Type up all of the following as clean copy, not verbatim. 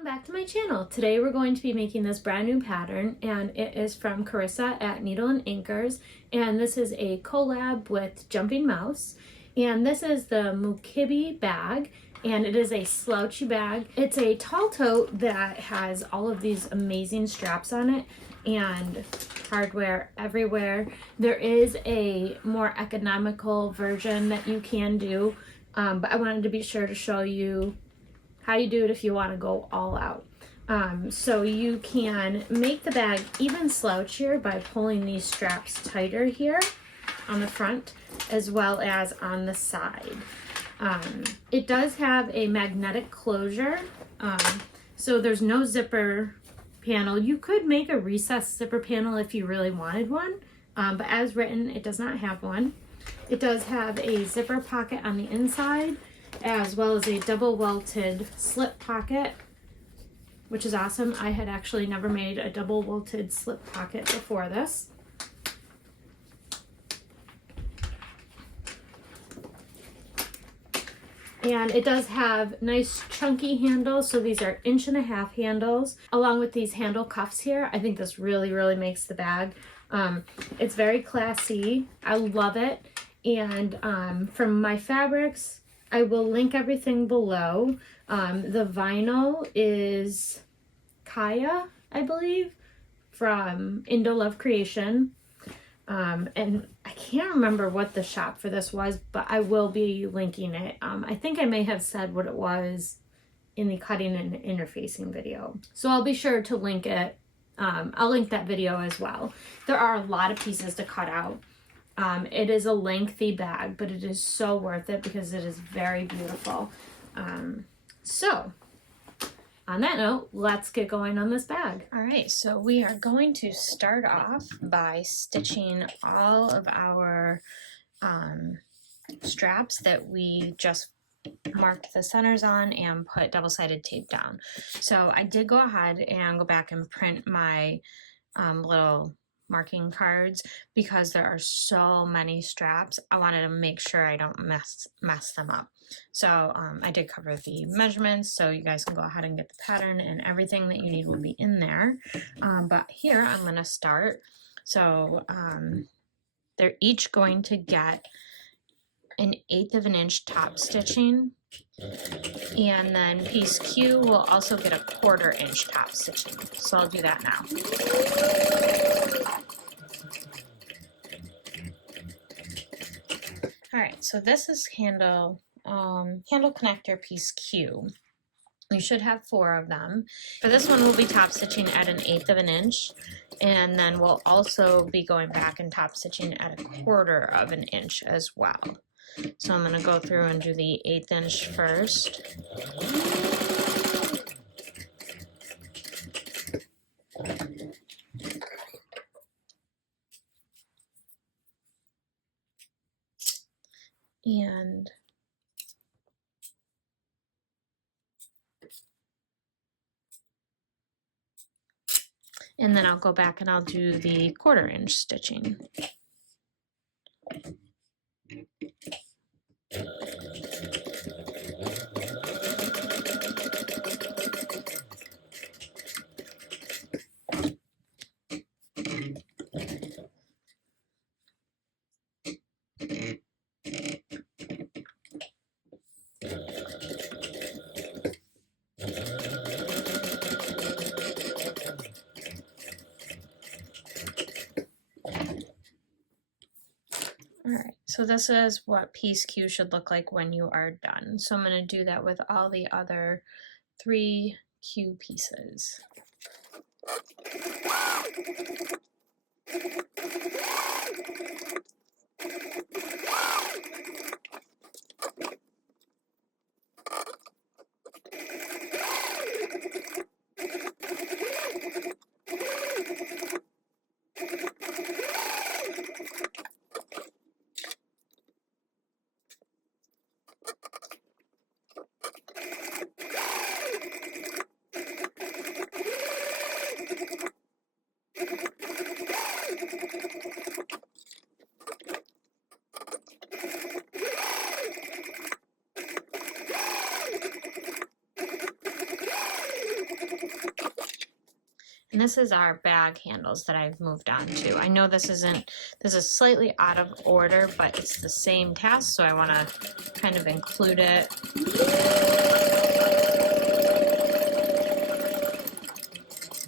Welcome back to my channel. Today we're going to be making this brand new pattern, and it is from Carissa at Needle and Inkers, and this is a collab with Jumping Mouse, and this is the Mookibii bag, and it is a slouchy bag. It's a tall tote that has all of these amazing straps on it and hardware everywhere. There is a more economical version that you can do, but I wanted to be sure to show you how you do it if you want to go all out. So you can make the bag even slouchier by pulling these straps tighter here on the front as well as on the side. It does have a magnetic closure, so there's no zipper panel. You could make a recessed zipper panel if you really wanted one, but as written, it does not have one. It does have a zipper pocket on the inside, as well as a double welted slip pocket, which is awesome. I had actually never made a double welted slip pocket before this. And it does have nice chunky handles, so these are 1.5 inch handles along with these handle cuffs here. I think this really makes the bag. It's very classy. I love it. And from my fabrics, I will link everything below. The vinyl is Kaya, I believe, from Indo Love Creation. And I can't remember what the shop for this was, but I will be linking it. I think I may have said what it was in the cutting and interfacing video. So I'll be sure to link it. I'll link that video as well. There are a lot of pieces to cut out. It is a lengthy bag, but it is so worth it because it is very beautiful. So on that note, let's get going on this bag. All right, so we are going to start off by stitching all of our straps that we just marked the centers on and put double-sided tape down. So I did go ahead and go back and print my little marking cards because there are so many straps. I wanted to make sure I don't mess them up. So I did cover the measurements, so you guys can go ahead and get the pattern, and everything that you need will be in there. But here I'm going to start. So they're each going to get 1/8 inch top stitching, and then piece Q will also get 1/4 inch top stitching. So I'll do that now. All right, so this is handle connector piece Q. You should have 4 of them. For this one, we'll be top stitching at 1/8 inch, and then we'll also be going back and top stitching at 1/4 inch as well. So I'm going to go through and do the 1/8 inch first. And then I'll go back and I'll do the 1/4 inch stitching. Alright, so this is what piece Q should look like when you are done. So I'm going to do that with all the other 3 Q pieces. And this is our bag handles that I've moved on to. I know this is slightly out of order, but it's the same task, so I want to kind of include it.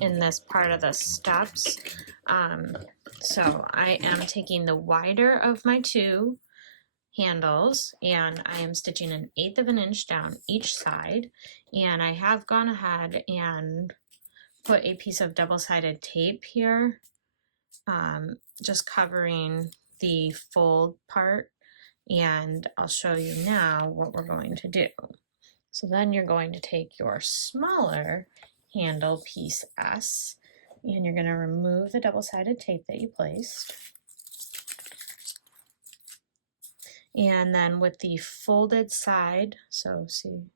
In this part of the steps. So I am taking the wider of my two handles and I am stitching 1/8 of an inch down each side, and I have gone ahead and put a piece of double-sided tape here, just covering the fold part, and I'll show you now what we're going to do. So then you're going to take your smaller handle piece S and you're going to remove the double-sided tape that you placed. And then with the folded side, so see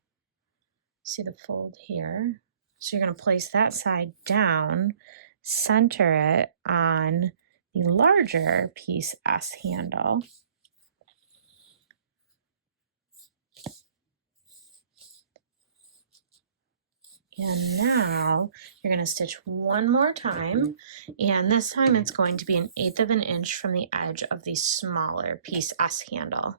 the fold here. So you're going to place that side down, center it on the larger piece S handle. And now you're going to stitch one more time, and this time it's going to be 1/8 of an inch from the edge of the smaller piece S handle.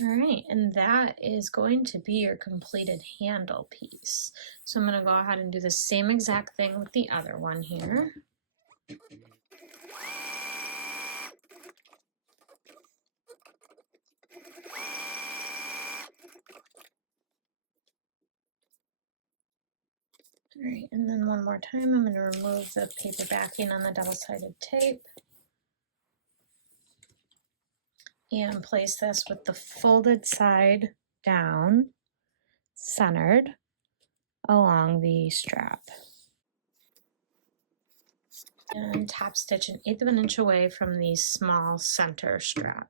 All right, and that is going to be your completed handle piece. So I'm going to go ahead and do the same exact thing with the other one here. All right, and then one more time, I'm going to remove the paper backing on the double-sided tape and place this with the folded side down, centered along the strap. And top stitch 1/8 of an inch away from the small center strap.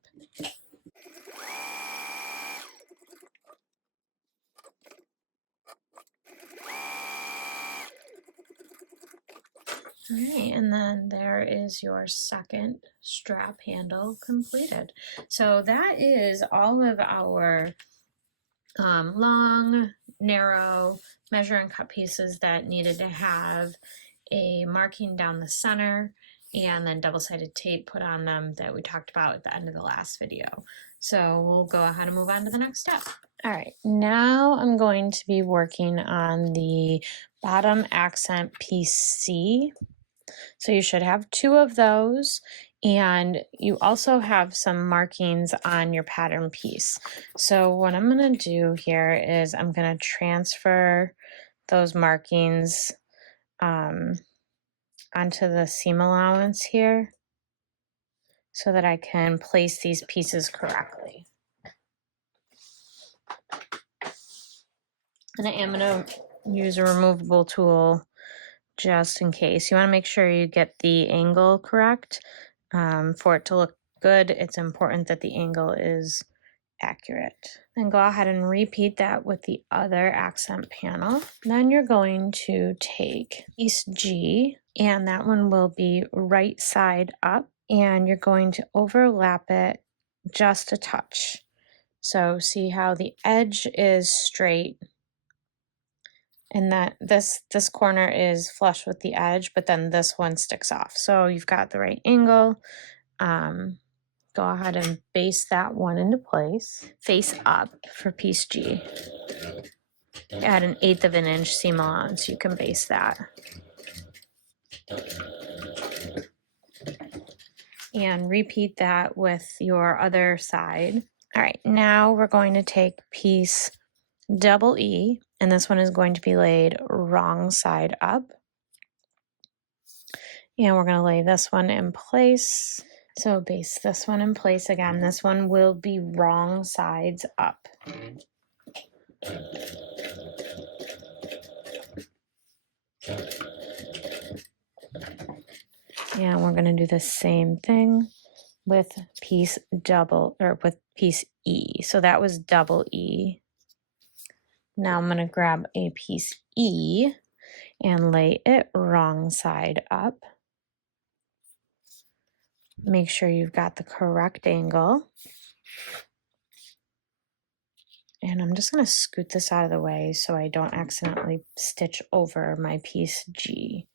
All right, and then there is your second strap handle completed. So that is all of our long, narrow measure and cut pieces that needed to have a marking down the center and then double-sided tape put on them that we talked about at the end of the last video. So we'll go ahead and move on to the next step. All right, now I'm going to be working on the bottom accent piece C. So you should have 2 of those, and you also have some markings on your pattern piece. So what I'm going to do here is I'm going to transfer those markings onto the seam allowance here so that I can place these pieces correctly. And I am going to use a removable tool just in case. You want to make sure you get the angle correct. For it to look good, it's important that the angle is accurate. Then go ahead and repeat that with the other accent panel. Then you're going to take piece G, and that one will be right side up, and you're going to overlap it just a touch. So see how the edge is straight and that this corner is flush with the edge, but then this one sticks off. So you've got the right angle. Go ahead and base that one into place. Face up for piece G. Add 1/8 of an inch seam allowance. You can base that. And repeat that with your other side. All right, now we're going to take piece double E, and this one is going to be laid wrong side up. And we're going to lay this one in place. So base this one in place again. This one will be wrong sides up. And we're going to do the same thing with piece double, or with piece E. So that was double E. Now I'm going to grab a piece E and lay it wrong side up. Make sure you've got the correct angle. And I'm just going to scoot this out of the way so I don't accidentally stitch over my piece G.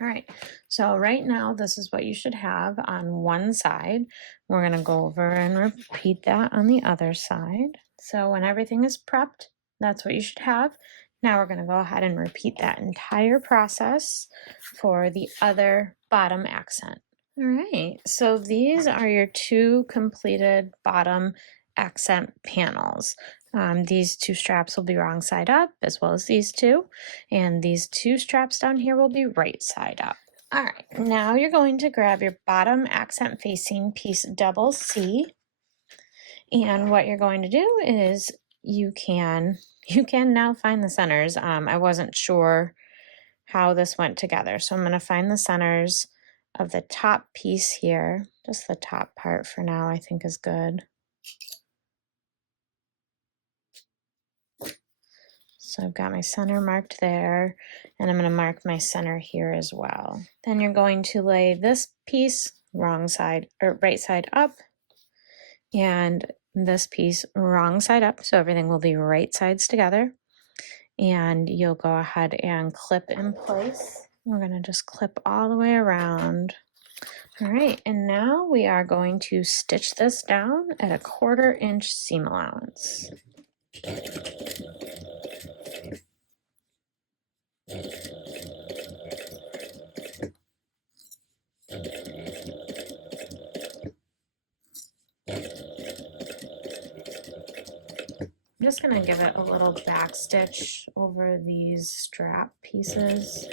All right, so right now this is what you should have on one side. We're going to go over and repeat that on the other side. So when everything is prepped, that's what you should have. Now we're going to go ahead and repeat that entire process for the other bottom accent. All right, so these are your two completed bottom accent panels. These two straps will be wrong side up, as well as these two, and these two straps down here will be right side up. All right, now you're going to grab your bottom accent facing piece double C, and what you're going to do is you can now find the centers. I wasn't sure how this went together, so I'm going to find the centers of the top piece here. Just the top part for now, I think, is good. So I've got my center marked there, and I'm going to mark my center here as well. Then you're going to lay this piece wrong side, or right side up, and this piece wrong side up, so everything will be right sides together. And you'll go ahead and clip in place. We're going to just clip all the way around. All right, and now we are going to stitch this down at a 1/4 inch seam allowance. I'm just going to give it a little back stitch over these strap pieces.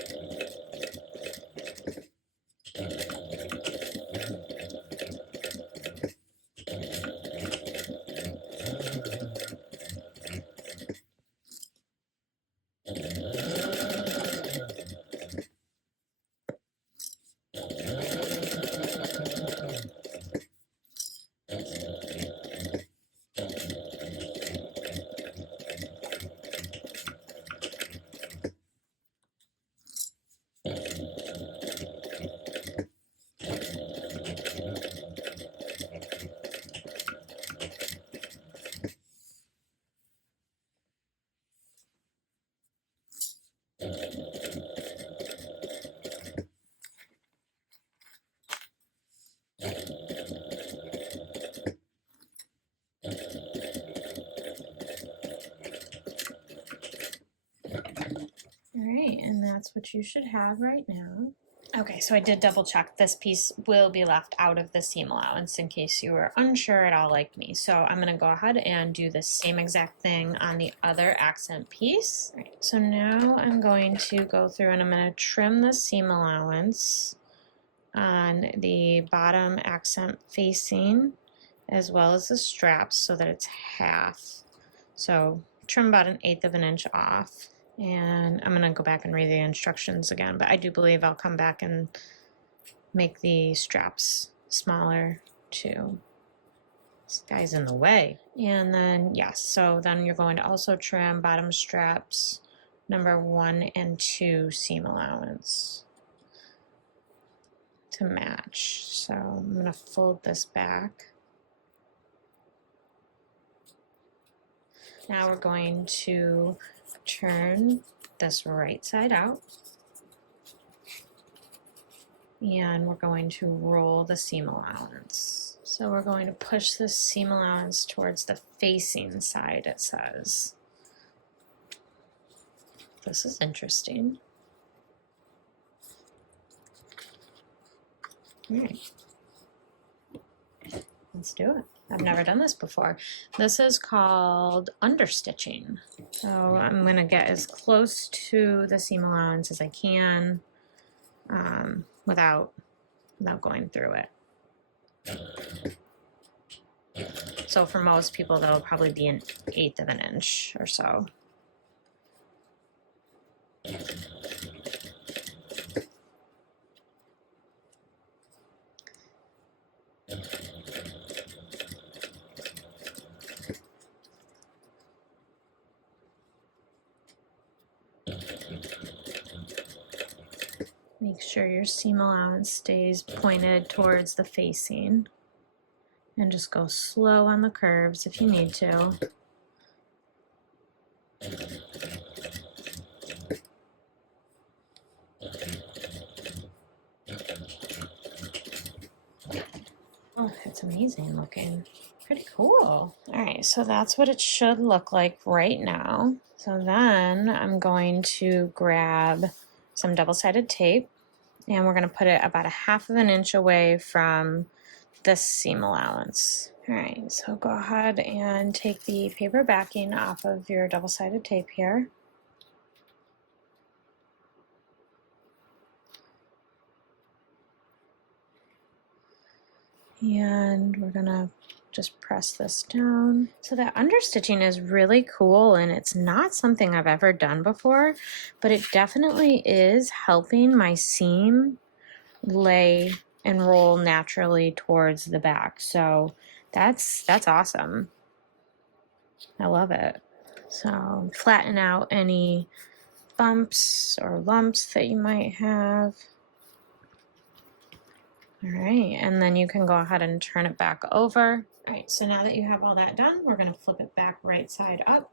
All right, and that's what you should have right now. Okay, so I did double check. This piece will be left out of the seam allowance in case you were unsure at all like me. So I'm going to go ahead and do the same exact thing on the other accent piece. All right, so now I'm going to go through and I'm going to trim the seam allowance on the bottom accent facing as well as the straps so that it's half. So trim about 1/8 of an inch off. And I'm going to go back and read the instructions again, but I do believe I'll come back and make the straps smaller too. This guy's in the way. And then, yes, so then you're going to also trim bottom straps number 1 and 2 seam allowance to match. So I'm going to fold this back. Now we're going to turn this right side out, and we're going to roll the seam allowance. So we're going to push this seam allowance towards the facing side, it says. This is interesting. All right, let's do it. I've never done this before. This is called understitching. So I'm going to get as close to the seam allowance as I can without going through it. So for most people, that'll probably be 1/8 of an inch or so. Make sure your seam allowance stays pointed towards the facing, and just go slow on the curves if you need to. Oh, it's amazing looking. Pretty cool. All right, so that's what it should look like right now. So then I'm going to grab some double-sided tape, and we're going to put it about 1/2 of an inch away from this seam allowance. All right, so go ahead and take the paper backing off of your double-sided tape here. And we're gonna just press this down. So that understitching is really cool, and it's not something I've ever done before, but it definitely is helping my seam lay and roll naturally towards the back. So that's awesome. I love it. So flatten out any bumps or lumps that you might have. All right, and then you can go ahead and turn it back over. All right, so now that you have all that done, we're going to flip it back right side up.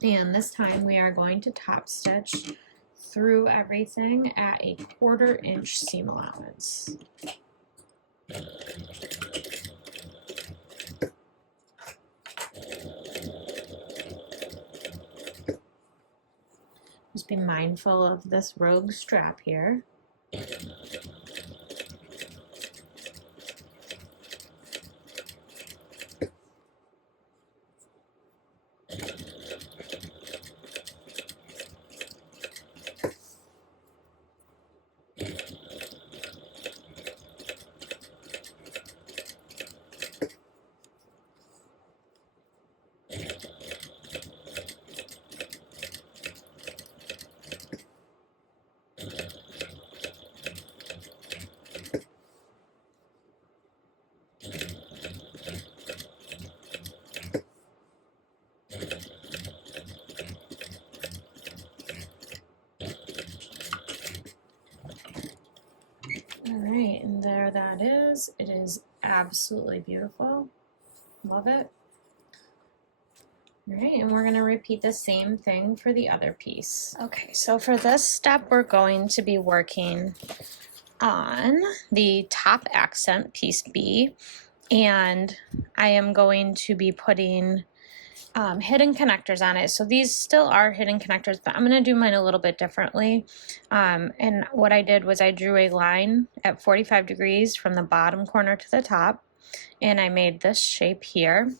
And this time we are going to top stitch through everything at a 1/4 inch seam allowance. Just be mindful of this rogue strap here. Alright, and there that is. It is absolutely beautiful. Love it. Alright, and we're going to repeat the same thing for the other piece. Okay, so for this step, we're going to be working on the top accent, piece B, and I am going to be putting hidden connectors on it. So these still are hidden connectors, but I'm going to do mine a little bit differently. And what I did was I drew a line at 45 degrees from the bottom corner to the top, and I made this shape here.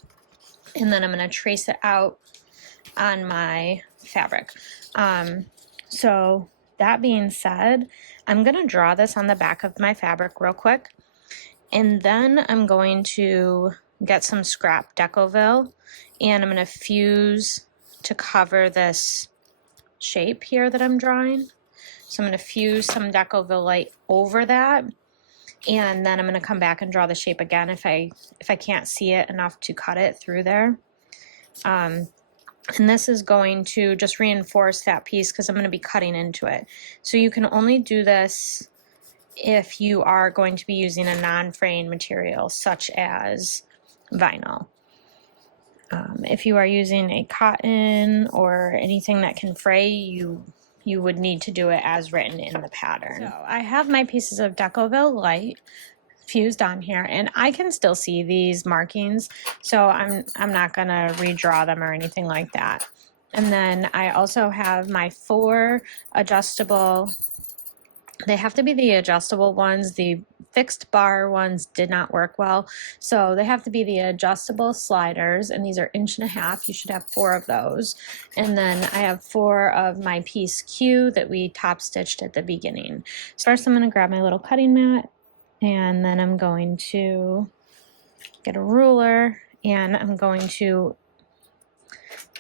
And then I'm going to trace it out on my fabric. So that being said, I'm going to draw this on the back of my fabric real quick, and then I'm going to get some scrap Decoville, and I'm going to fuse to cover this shape here that I'm drawing. So I'm going to fuse some Decoville light over that, and then I'm going to come back and draw the shape again if I can't see it enough to cut it through there. And this is going to just reinforce that piece because I'm going to be cutting into it. So you can only do this if you are going to be using a non-fraying material such as vinyl. If you are using a cotton or anything that can fray, you would need to do it as written in the pattern. So I have my pieces of Decoville light fused on here, and I can still see these markings, so I'm not gonna redraw them or anything like that. And then I also have my 4 adjustable They have to be the adjustable ones. The fixed bar ones did not work well. So they have to be the adjustable sliders, and these are 1.5 inches. You should have 4 of those. And then I have 4 of my piece Q that we top stitched at the beginning. So first I'm going to grab my little cutting mat, and then I'm going to get a ruler, and I'm going to,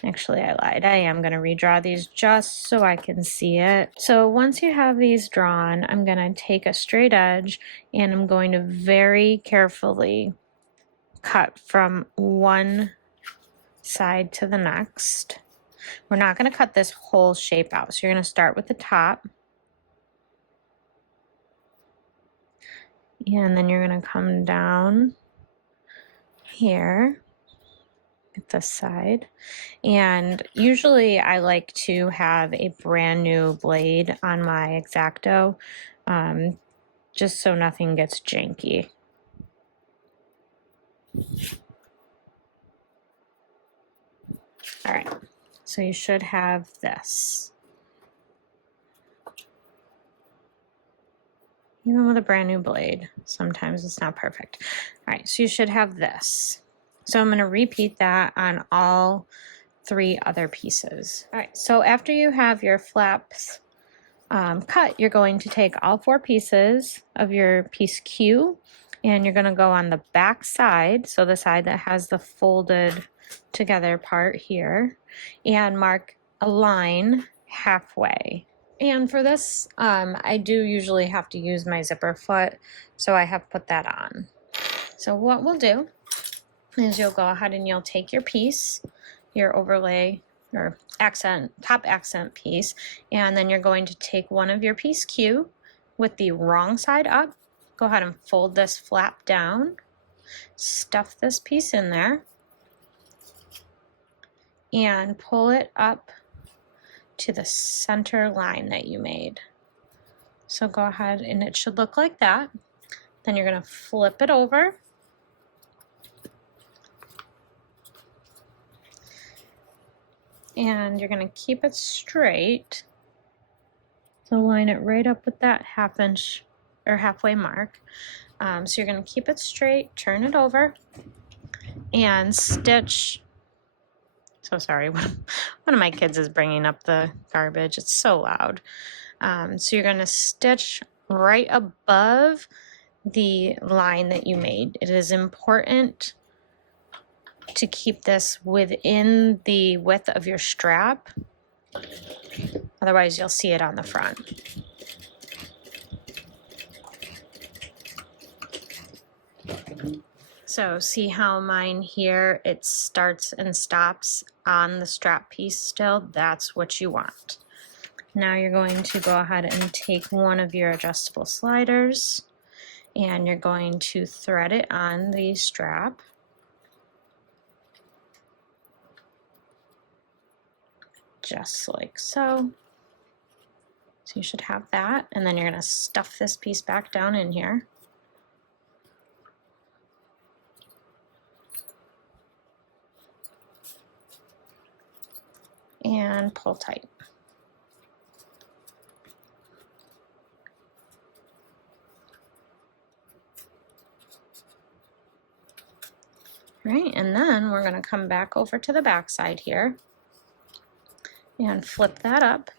actually I lied, I am going to redraw these just so I can see it. So once you have these drawn, I'm going to take a straight edge and I'm going to very carefully cut from one side to the next. We're not going to cut this whole shape out, so you're going to start with the top, and then you're going to come down here at this side. And usually I like to have a brand new blade on my X-Acto, just so nothing gets janky. All right, so you should have this. Even with a brand new blade, sometimes it's not perfect. All right, so you should have this. So I'm going to repeat that on all 3 other pieces. All right, so after you have your flaps cut, you're going to take all 4 pieces of your piece Q, and you're going to go on the back side, so the side that has the folded together part here, and mark a line halfway. And for this, I do usually have to use my zipper foot, so I have put that on. So what we'll do is you'll go ahead and you'll take your piece, your overlay or accent, top accent piece, and then you're going to take one of your piece Q with the wrong side up, go ahead and fold this flap down, stuff this piece in there, and pull it up to the center line that you made. So go ahead, and it should look like that. Then you're going to flip it over, and you're going to keep it straight. So line it right up with that 1/2 inch or halfway mark. So you're going to keep it straight, turn it over, and stitch. So sorry, one of my kids is bringing up the garbage. It's so loud. So you're going to stitch right above the line that you made. It is important to keep this within the width of your strap. Otherwise, you'll see it on the front. So see how mine here, it starts and stops on the strap piece still? That's what you want. Now you're going to go ahead and take one of your adjustable sliders, and you're going to thread it on the strap. Just like so. So you should have that, and then you're going to stuff this piece back down in here. And pull tight. Right, and then we're going to come back over to the back side here and flip that up,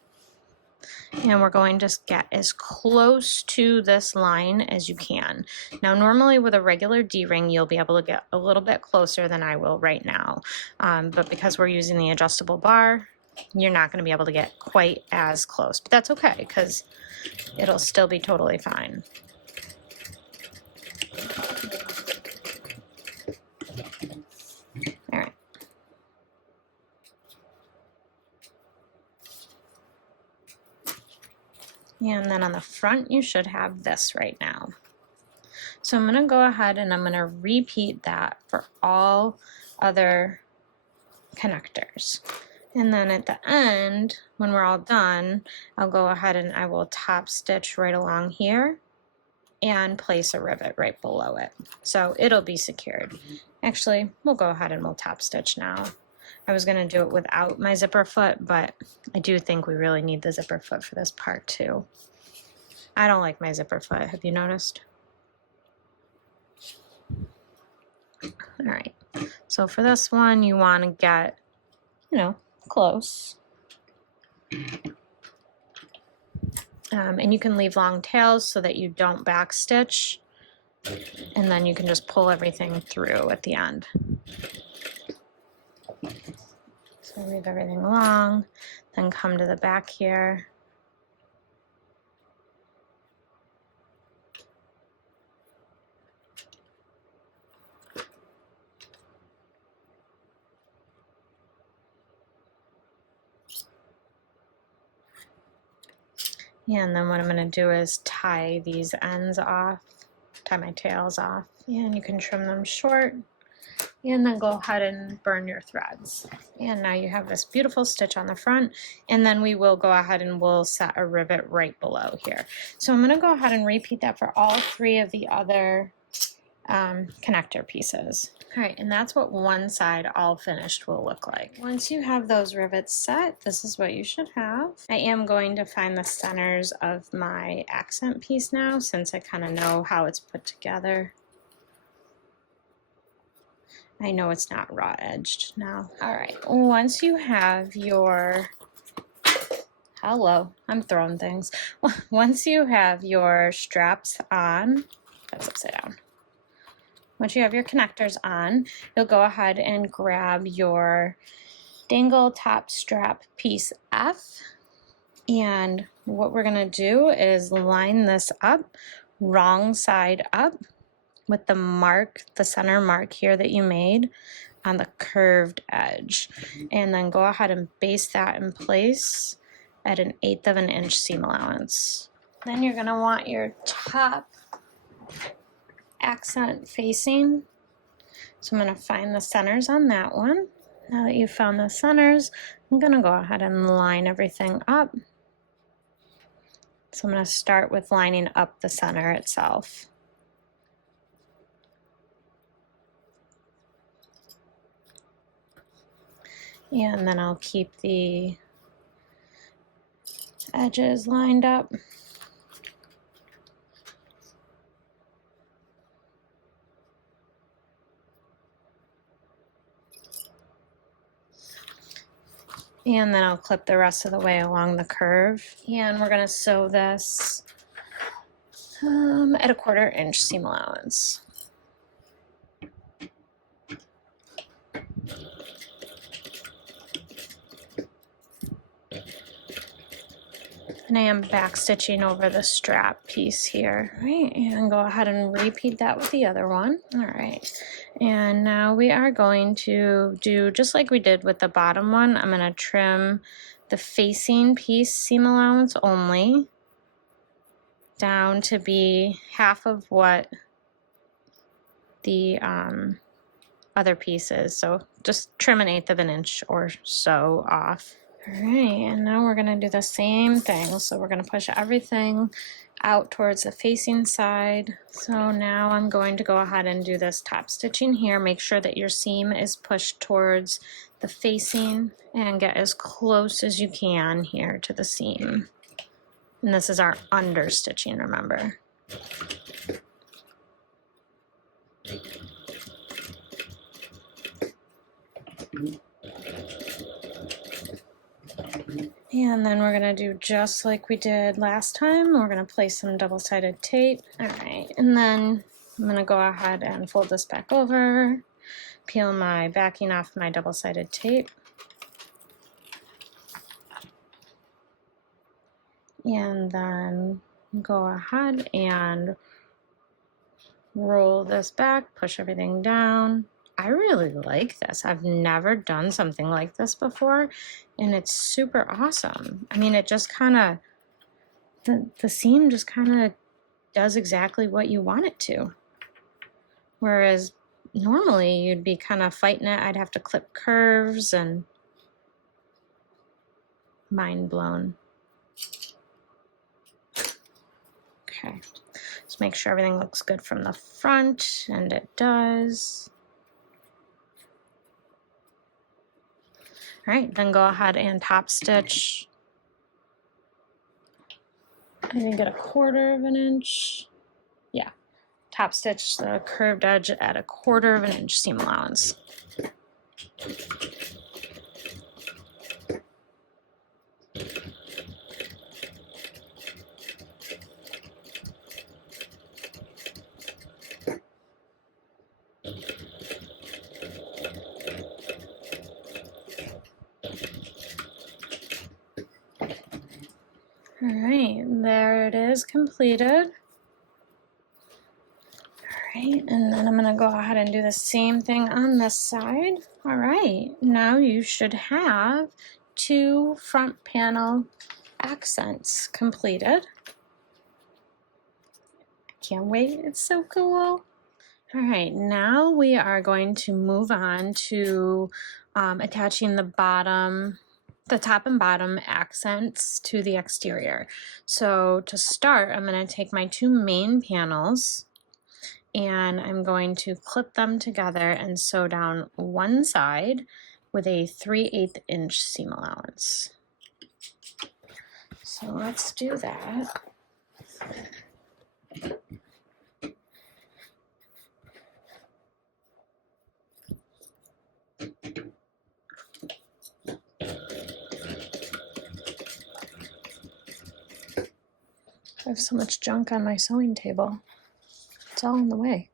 and we're going to get as close to this line as you can. Now normally with a regular D-ring you'll be able to get a little bit closer than I will right now, but because we're using the adjustable bar, you're not going to be able to get quite as close, but that's okay because it'll still be totally fine. All right. And then on the front, you should have this right now. So I'm going to go ahead and I'm going to repeat that for all other connectors. And then at the end, when we're all done, I'll go ahead and I will top stitch right along here and place a rivet right below it. So it'll be secured. Actually, we'll go ahead and we'll top stitch now. I was going to do it without my zipper foot, but I do think we really need the zipper foot for this part too. I don't like my zipper foot, have you noticed? All right, so for this one, you want to get, you know, close. And you can leave long tails so that you don't backstitch, and then you can just pull everything through at the end. So leave everything long, then come to the back here. And then what I'm going to do is tie these ends off, tie my tails off, and you can trim them short, and then go ahead and burn your threads. And now you have this beautiful stitch on the front, and then we will go ahead and we'll set a rivet right below here. So I'm going to go ahead and repeat that for all 3 of the other connector pieces. All right, and that's what one side all finished will look like. Once you have those rivets set, this is what you should have. I am going to find the centers of my accent piece now, since I kind of know how it's put together. I know it's not raw edged now. All right, once you have your, hello, I'm throwing things. Once you have your straps on, that's upside down. Once you have your connectors on, you'll go ahead and grab your dangle top strap piece F. And what we're going to do is line this up, wrong side up, with the mark, the center mark here that you made on the curved edge. And then go ahead and base that in place at 1/8 of an inch seam allowance. Then you're going to want your top accent facing. So I'm going to find the centers on that one. Now that you've found the centers, I'm going to go ahead and line everything up. So I'm going to start with lining up the center itself. And then I'll keep the edges lined up. And then I'll clip the rest of the way along the curve. And we're going to sew this at 1/4 inch seam allowance. And I am back stitching over the strap piece here. All right, and go ahead and repeat that with the other one. All right, and now we are going to do just like we did with the bottom one. I'm going to trim the facing piece seam allowance only down to be half of what the other piece is. So just trim 1/8 of an inch or so off. All right, and now we're going to do the same thing. So we're going to push everything out towards the facing side. So now I'm going to go ahead and do this top stitching here. Make sure that your seam is pushed towards the facing and get as close as you can here to the seam. And this is our understitching, remember. And then we're going to do just like we did last time. We're going to place some double-sided tape. All right, and then I'm going to go ahead and fold this back over, peel my backing off my double-sided tape. And then go ahead and roll this back, push everything down. I really like this. I've never done something like this before, and it's super awesome. I mean, it just kind of, the seam just kind of does exactly what you want it to. Whereas normally you'd be kind of fighting it. I'd have to clip curves and mind blown. Okay, just make sure everything looks good from the front, and it does. All right, then go ahead and top stitch I can get 1/4 of an inch. Yeah, top stitch the curved edge at 1/4 of an inch seam allowance. All right, there it is completed. All right, and then I'm gonna go ahead and do the same thing on this side. All right, now you should have 2 front panel accents completed. Can't wait, it's so cool. All right, now we are going to move on to attaching the top and bottom accents to the exterior. So to start, I'm going to take my 2 main panels and I'm going to clip them together and sew down one side with a 3/8 inch seam allowance. So let's do that. I have so much junk on my sewing table. It's all in the way.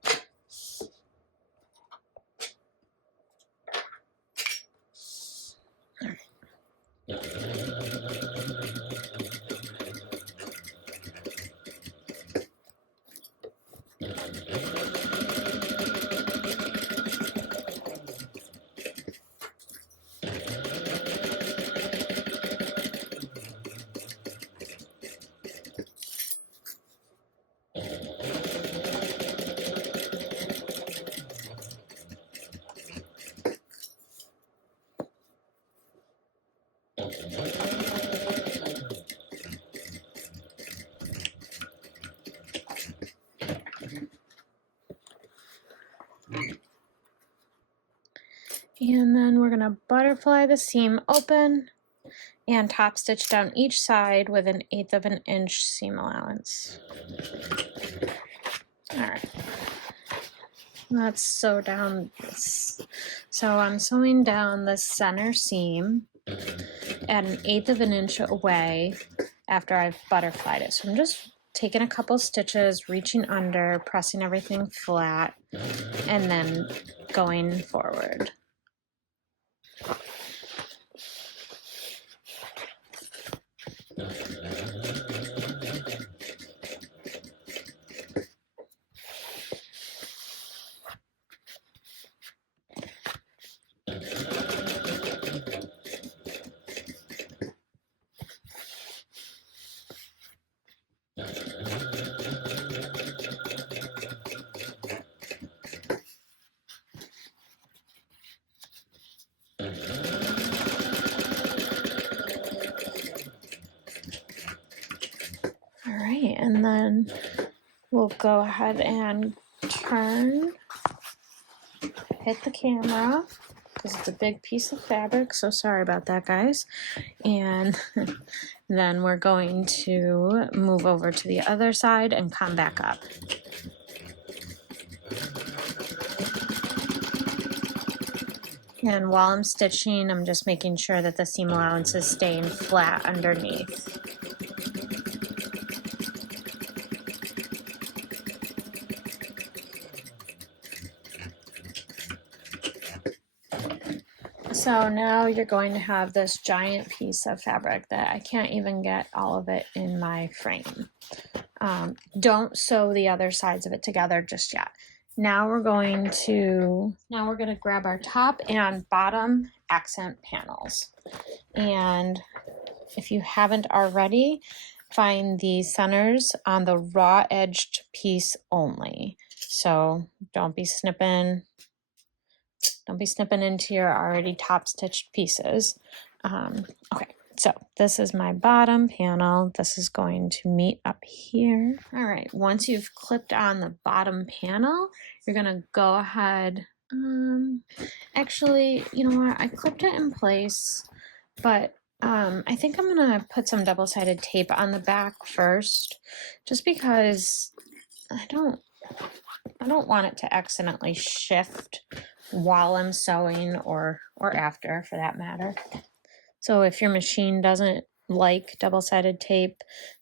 And then we're going to butterfly the seam open and top stitch down each side with an 1/8 of an inch seam allowance. All right, let's sew down this. So I'm sewing down the center seam at an 1/8 of an inch away after I've butterflied it. So I'm just taking a couple stitches, reaching under, pressing everything flat, and then going forward. All right, and then we'll go ahead and turn, hit the camera, because it's a big piece of fabric, so sorry about that, guys. And then we're going to move over to the other side and come back up. And while I'm stitching, I'm just making sure that the seam allowance is staying flat underneath. So now you're going to have this giant piece of fabric that I can't even get all of it in my frame. Don't sew the other sides of it together just yet. Now we're going to grab our top and bottom accent panels. And if you haven't already, find the centers on the raw edged piece only. So don't be snipping into your already top stitched pieces. Okay, so this is my bottom panel. This is going to meet up here. All right, once you've clipped on the bottom panel, you're gonna go ahead. Actually, you know what? I clipped it in place, but I think I'm gonna put some double-sided tape on the back first, just because I don't want it to accidentally shift while I'm sewing or after, for that matter. So if your machine doesn't like double-sided tape,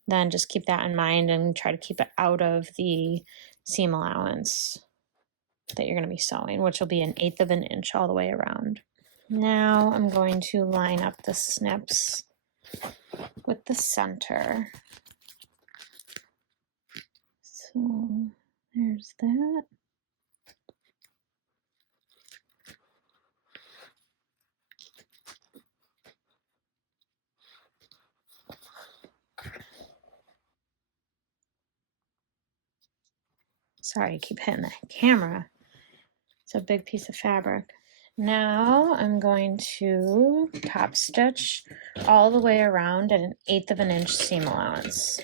then just keep that in mind and try to keep it out of the seam allowance that you're going to be sewing, which will be 1/8 of an inch all the way around. Now I'm going to line up the snips with the center. So there's that. Sorry, I keep hitting the camera. It's a big piece of fabric. Now I'm going to top stitch all the way around at 1/8 of an inch seam allowance.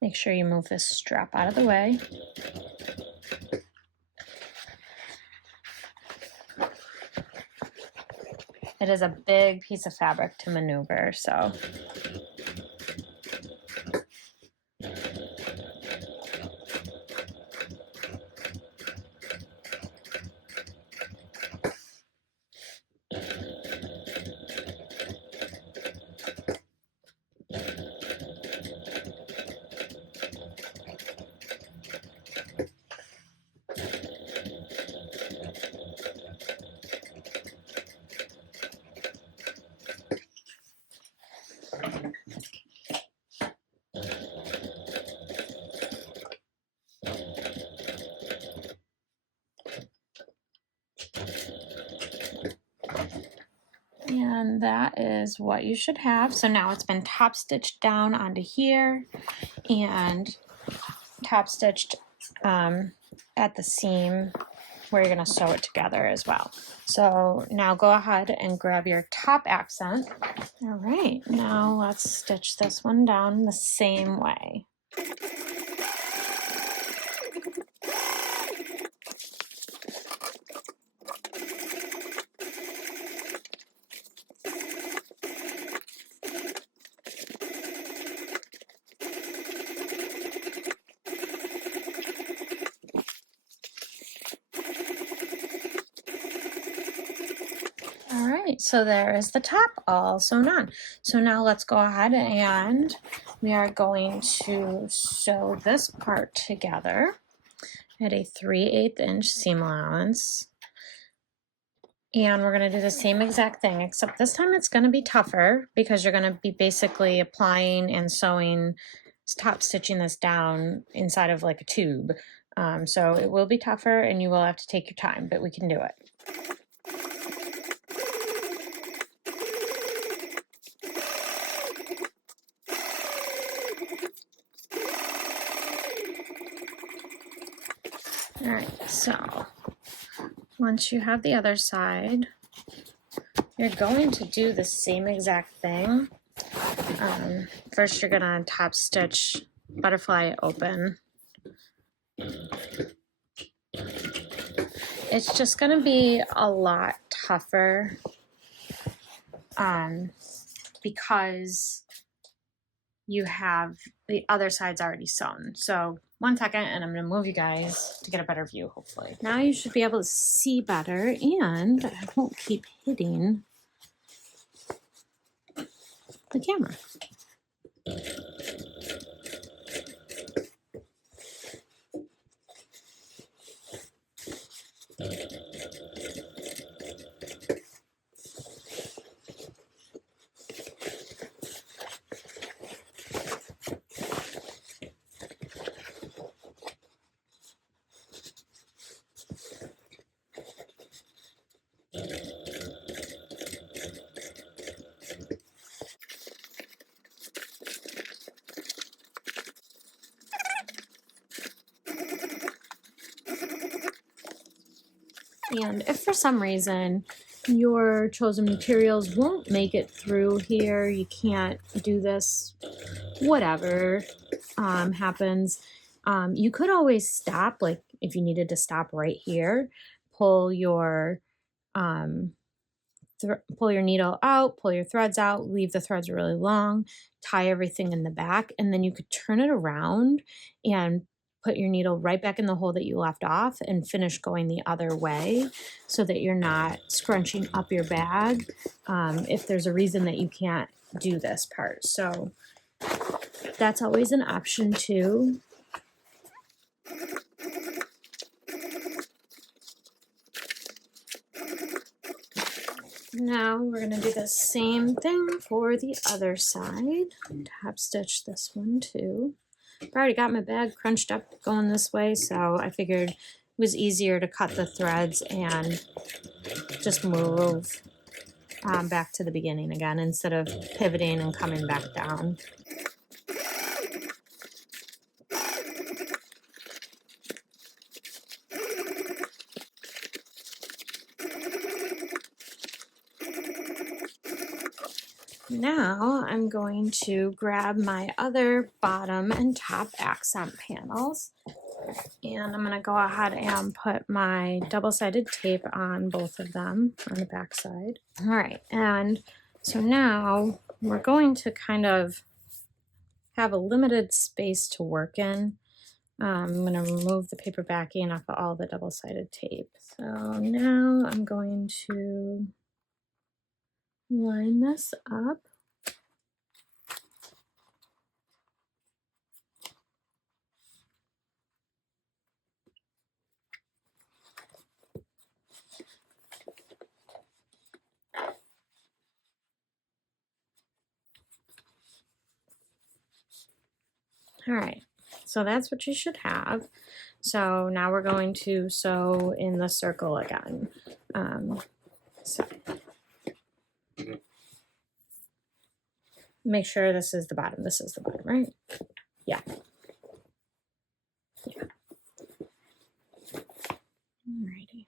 Make sure you move this strap out of the way. It is a big piece of fabric to maneuver, so. And that is what you should have. So now it's been top stitched down onto here and top stitched at the seam where you're going to sew it together as well. So now go ahead and grab your top accent. All right, now let's stitch this one down the same way. So there is the top all sewn on. So now let's go ahead and we are going to sew this part together at a 3/8 inch seam allowance. And we're going to do the same exact thing, except this time it's going to be tougher because you're going to be basically applying and sewing, top stitching this down inside of like a tube. So it will be tougher and you will have to take your time, but we can do it. All right, so once you have the other side, you're going to do the same exact thing. First, you're gonna top stitch, butterfly open. It's just gonna be a lot tougher because you have the other side's already sewn. So 1 second, and I'm gonna move you guys to get a better view, hopefully. Now you should be able to see better, and I won't keep hitting the camera. And if for some reason your chosen materials won't make it through here, you can't do this, whatever happens, you could always stop, like if you needed to stop right here, pull your pull your needle out, pull your threads out, leave the threads really long, tie everything in the back, and then you could turn it around and put your needle right back in the hole that you left off and finish going the other way so that you're not scrunching up your bag if there's a reason that you can't do this part. So that's always an option too. Now we're going to do the same thing for the other side. Top stitch this one too. I've already got my bag crunched up going this way, so I figured it was easier to cut the threads and just move back to the beginning again instead of pivoting and coming back down. Now I'm going to grab my other bottom and top accent panels, and I'm going to go ahead and put my double-sided tape on both of them on the back side. All right, and so now we're going to kind of have a limited space to work in. I'm going to remove the paper backing off of all the double-sided tape. So now I'm going to line this up. All right, so that's what you should have. So now we're going to sew in the circle again. So make sure this is the bottom. This is the bottom, right? Yeah. Alrighty.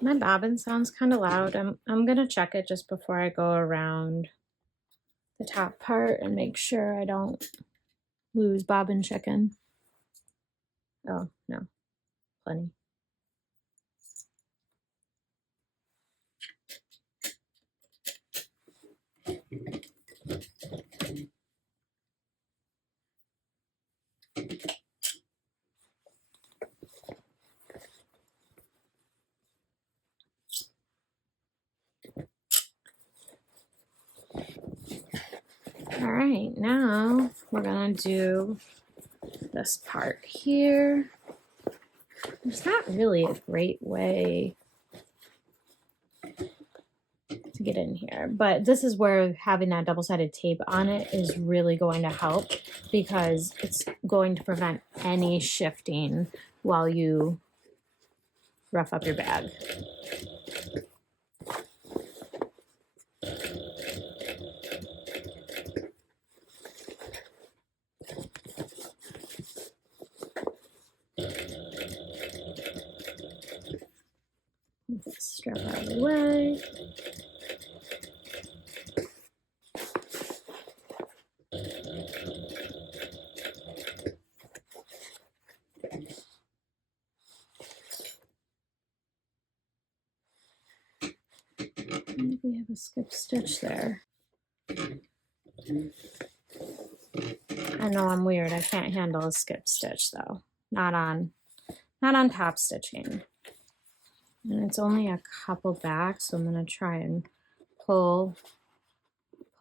My bobbin sounds kind of loud. I'm gonna check it just before I go around the top part and make sure I don't lose bobbin chicken. Oh no, plenty. All right, now we're gonna do this part here. There's not really a great way to get in here, but this is where having that double-sided tape on it is really going to help because it's going to prevent any shifting while you rough up your bag. Move this strap out of the way. I think we have a skip stitch there. I know I'm weird. I can't handle a skip stitch though. Not on top stitching. And it's only a couple back, so I'm gonna try and pull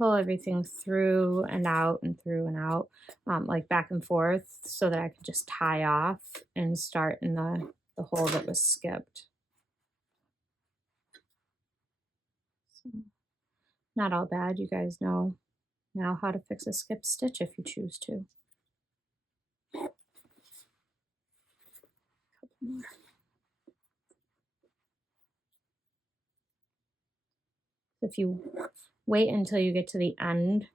pull everything through and out and through and out, like back and forth, so that I can just tie off and start in the hole that was skipped. So, not all bad. You guys know now how to fix a skip stitch if you choose to. Couple more. If you wait until you get to the end,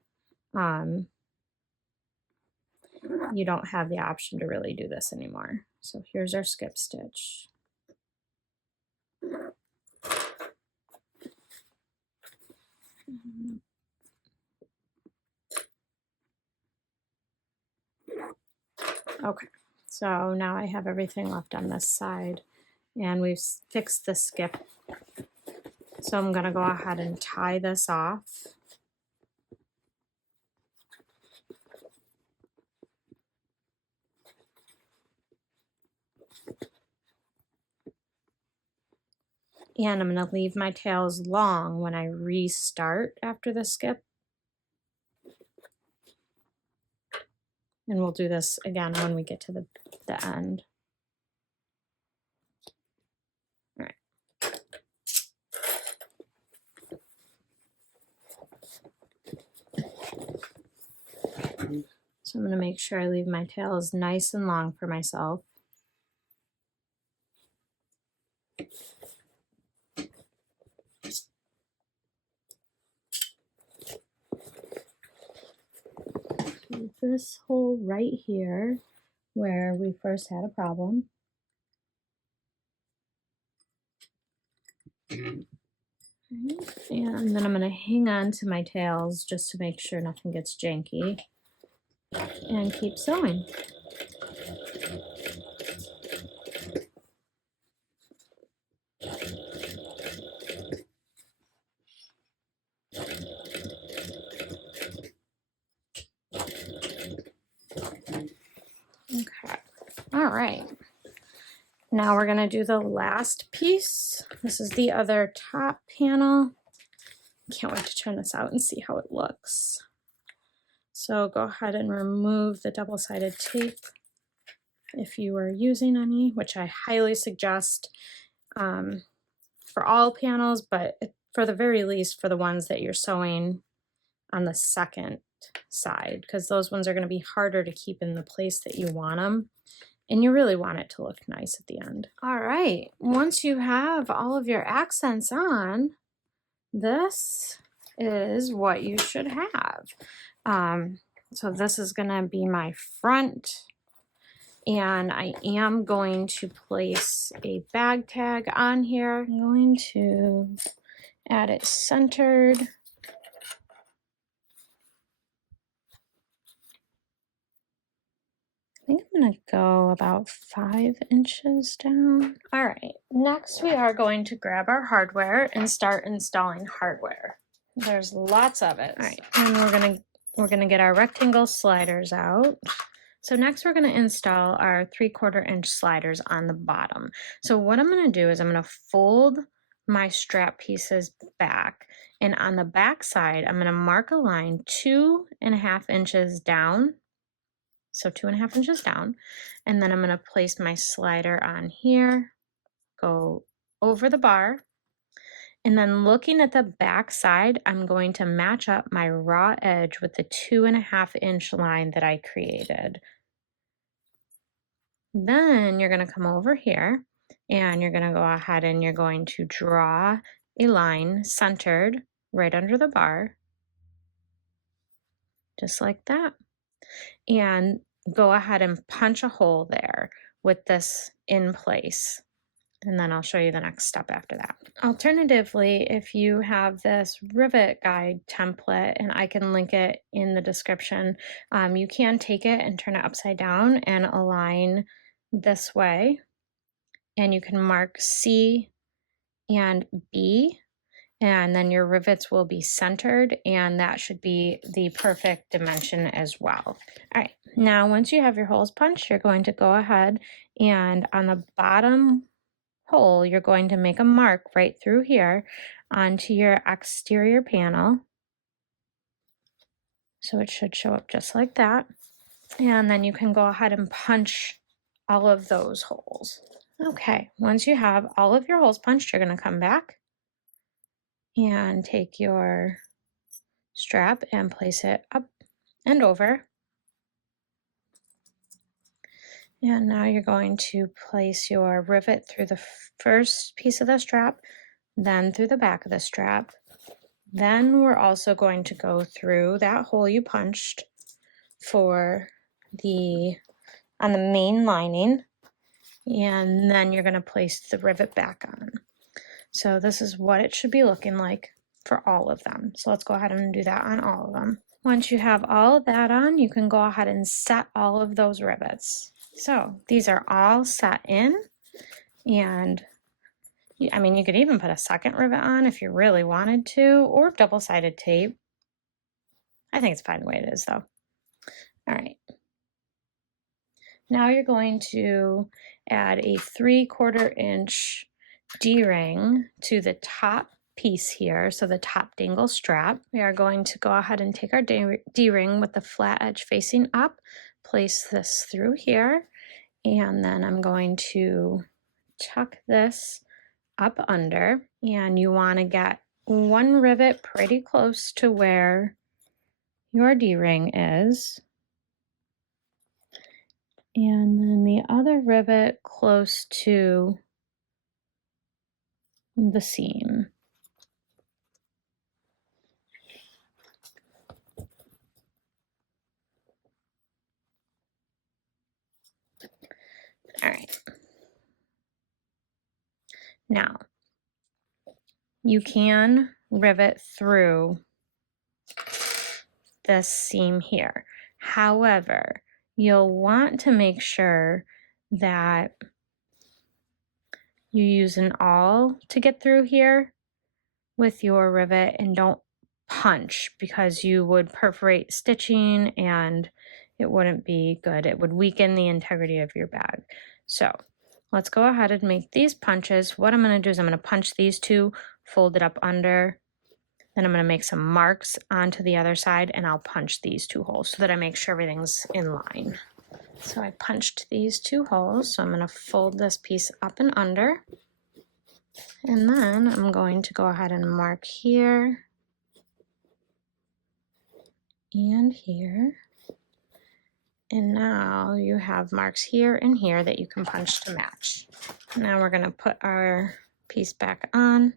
you don't have the option to really do this anymore. So here's our skip stitch. Okay, so now I have everything left on this side, and we've fixed the skip. So I'm gonna go ahead and tie this off. And I'm gonna leave my tails long when I restart after the skip. And we'll do this again when we get to the end. All right. So I'm gonna make sure I leave my tails nice and long for myself. This hole right here where we first had a problem. And then I'm going to hang on to my tails just to make sure nothing gets janky and keep sewing. Okay, all right. Now we're going to do the last piece. This is the other top panel. Can't wait to turn this out and see how it looks. So go ahead and remove the double-sided tape if you are using any, which I highly suggest for all panels, but for the very least for the ones that you're sewing on the second side, because those ones are going to be harder to keep in the place that you want them. And you really want it to look nice at the end. All right, once you have all of your accents on, this is what you should have. So this is gonna be my front, and I am going to place a bag tag on here. I'm going to add it centered. I think I'm gonna go about 5 inches down. All right, next we are going to grab our hardware and start installing hardware. There's lots of it. All right, and we're gonna get our rectangle sliders out. So next we're gonna install our 3/4 inch sliders on the bottom. So what I'm gonna do is I'm gonna fold my strap pieces back, and on the back side, I'm gonna mark a line 2.5 inches down. So 2.5 inches down, and then I'm going to place my slider on here, go over the bar, and then looking at the back side, I'm going to match up my raw edge with the 2.5 inch line that I created. Then you're going to come over here and you're going to go ahead and you're going to draw a line centered right under the bar, just like that. And go ahead and punch a hole there with this in place. And then I'll show you the next step after that. Alternatively, if you have this Rivet guide template, and I can link it in the description, you can take it and turn it upside down and align this way. And you can mark C and B, and then your rivets will be centered, and that should be the perfect dimension as well. All right, now once you have your holes punched, you're going to go ahead and on the bottom hole, you're going to make a mark right through here onto your exterior panel. So it should show up just like that. And then you can go ahead and punch all of those holes. Okay, once you have all of your holes punched, you're going to come back and take your strap and place it up and over. And now you're going to place your rivet through the first piece of the strap, then through the back of the strap. Then we're also going to go through that hole you punched on the main lining, and then you're going to place the rivet back on. So this is what it should be looking like for all of them. So let's go ahead and do that on all of them. Once you have all of that on, you can go ahead and set all of those rivets. So these are all set in, and I mean, you could even put a second rivet on if you really wanted to, or double-sided tape. I think it's fine the way it is though. All right. Now you're going to add a 3/4 inch D-ring to the top piece here, so the top dangle strap. We are going to go ahead and take our D-ring with the flat edge facing up, place this through here, and then I'm going to tuck this up under, and you want to get one rivet pretty close to where your D-ring is, and then the other rivet close to the seam. All right. Now, you can rivet through this seam here. However, you'll want to make sure that you use an awl to get through here with your rivet, and don't punch, because you would perforate stitching and it wouldn't be good. It would weaken the integrity of your bag. So let's go ahead and make these punches. What I'm going to do is I'm going to punch these two, fold it up under, then I'm going to make some marks onto the other side, and I'll punch these two holes so that I make sure everything's in line. So I punched these two holes, so I'm going to fold this piece up and under, and then I'm going to go ahead and mark here and here. And now you have marks here and here that you can punch to match. Now we're going to put our piece back on.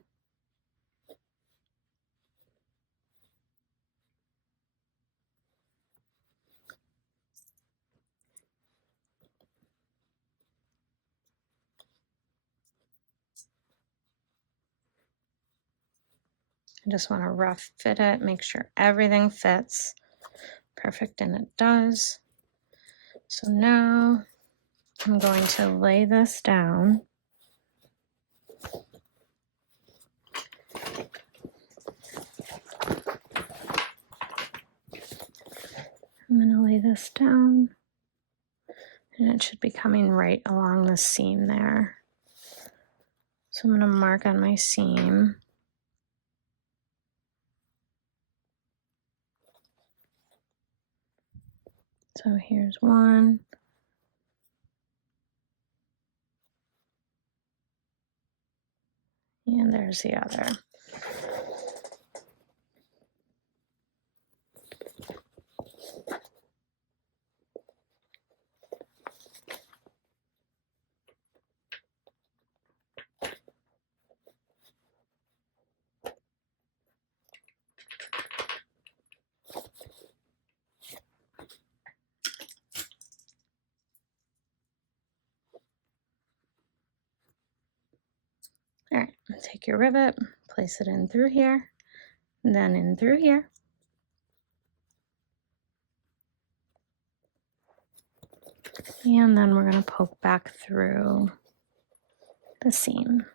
I just want to rough fit it, make sure everything fits perfect, and it does. So now I'm going to lay this down. I'm going to lay this down, and it should be coming right along the seam there. So I'm going to mark on my seam. So here's one. And there's the other. All right, take your rivet, place it in through here, and then in through here. And then we're going to poke back through the seam.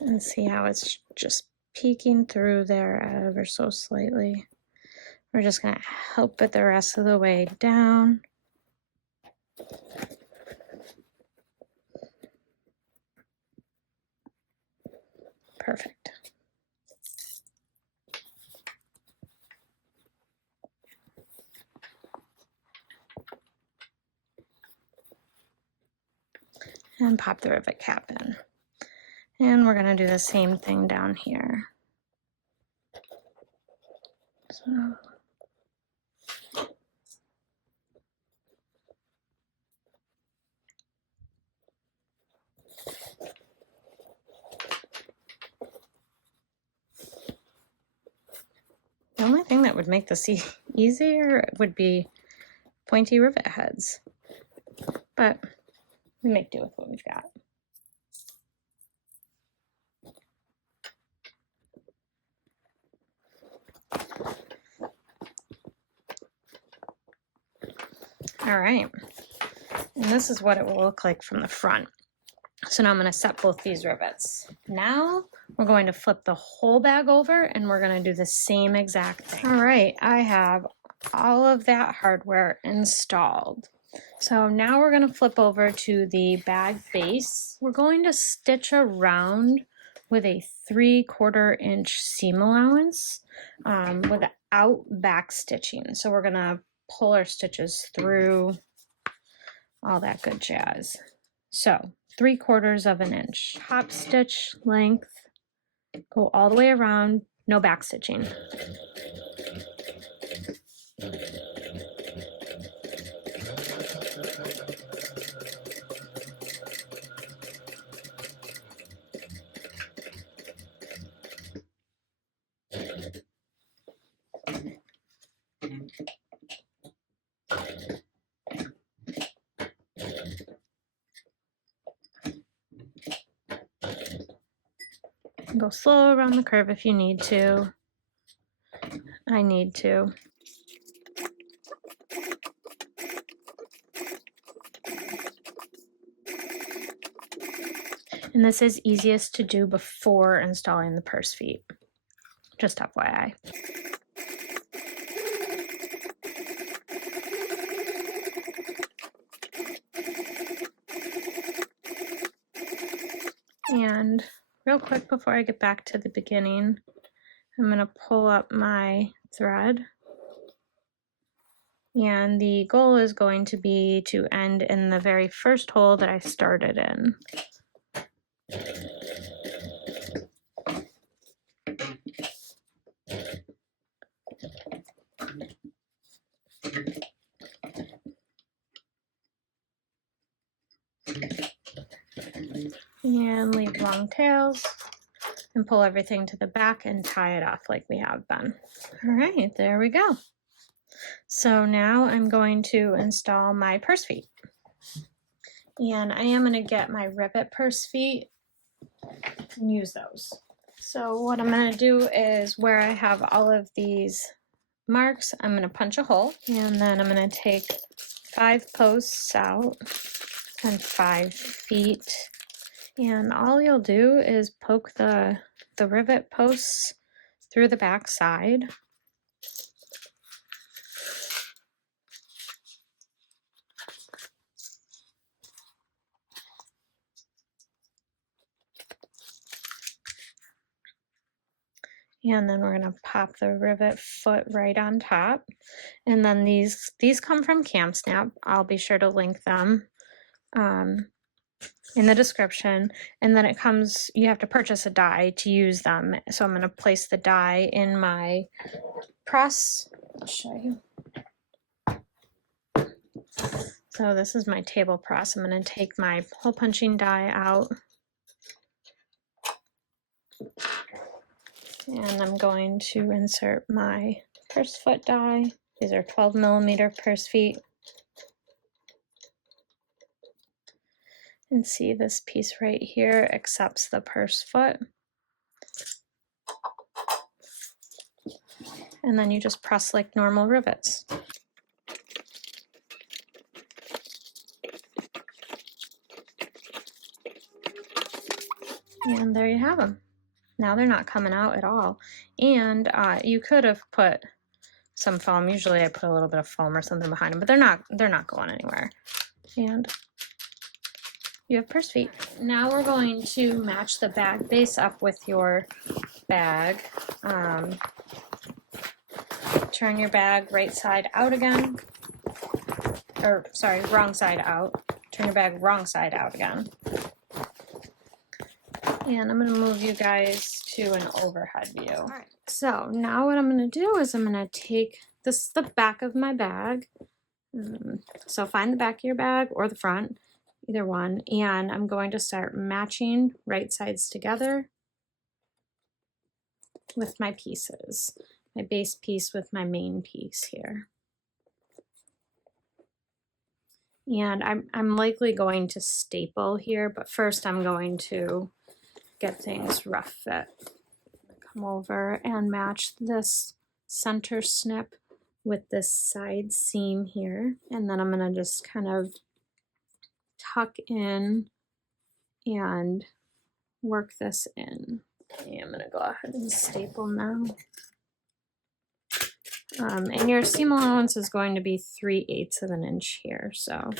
And see how it's just peeking through there ever so slightly. We're just going to help it the rest of the way down. Perfect. And pop the rivet cap in. And we're going to do the same thing down here. So. The only thing that would make this easier would be pointy rivet heads, but we make do with what we've got. All right, and this is what it will look like from the front. So now I'm going to set both these rivets. Now we're going to flip the whole bag over and we're going to do the same exact thing. All right, I have all of that hardware installed. So now we're going to flip over to the bag base. We're going to stitch around with a 3/4 inch seam allowance without back stitching. So we're going to pull our stitches through, all that good jazz. So 3/4 inch. Top stitch length, go all the way around, no back stitching. Go slow around the curve if you need to. I need to. And this is easiest to do before installing the purse feet. Just FYI. And real quick before I get back to the beginning, I'm going to pull up my thread. And the goal is going to be to end in the very first hole that I started in. And leave long tails and pull everything to the back and tie it off like we have been. All right, there we go. So now I'm going to install my purse feet. And I am going to get my rivet purse feet and use those. So what I'm going to do is where I have all of these marks, I'm going to punch a hole, and then I'm going to take 5 posts out and 5 feet. And all you'll do is poke the rivet posts through the back side. And then we're going to pop the rivet foot right on top. And then these come from Camp Snap. I'll be sure to link them in the description. And then it comes, you have to purchase a die to use them. So I'm going to place the die in my press. I'll show you. So this is my table press. I'm going to take my hole punching die out. And I'm going to insert my purse foot die. These are 12mm purse feet. And see this piece right here accepts the purse foot. And then you just press like normal rivets. And there you have them. Now they're not coming out at all. And you could have put some foam. Usually I put a little bit of foam or something behind them, but they're not going anywhere. And You have purse feet. Now we're going to match the bag base up with your bag. Turn your bag right side out again. Or, sorry, wrong side out. Turn your bag wrong side out again. And I'm going to move you guys to an overhead view. All right. So now what I'm going to do is I'm going to take this, the back of my bag. So find the back of your bag or the front, either one. And I'm going to start matching right sides together with my pieces. My base piece with my main piece here. And I'm likely going to staple here, but first I'm going to get things rough fit. Come over and match this center snip with this side seam here. And then I'm gonna just kind of tuck in and work this in. Okay, I'm gonna go ahead and staple now. And your seam allowance is going to be 3/8 of an inch here, so.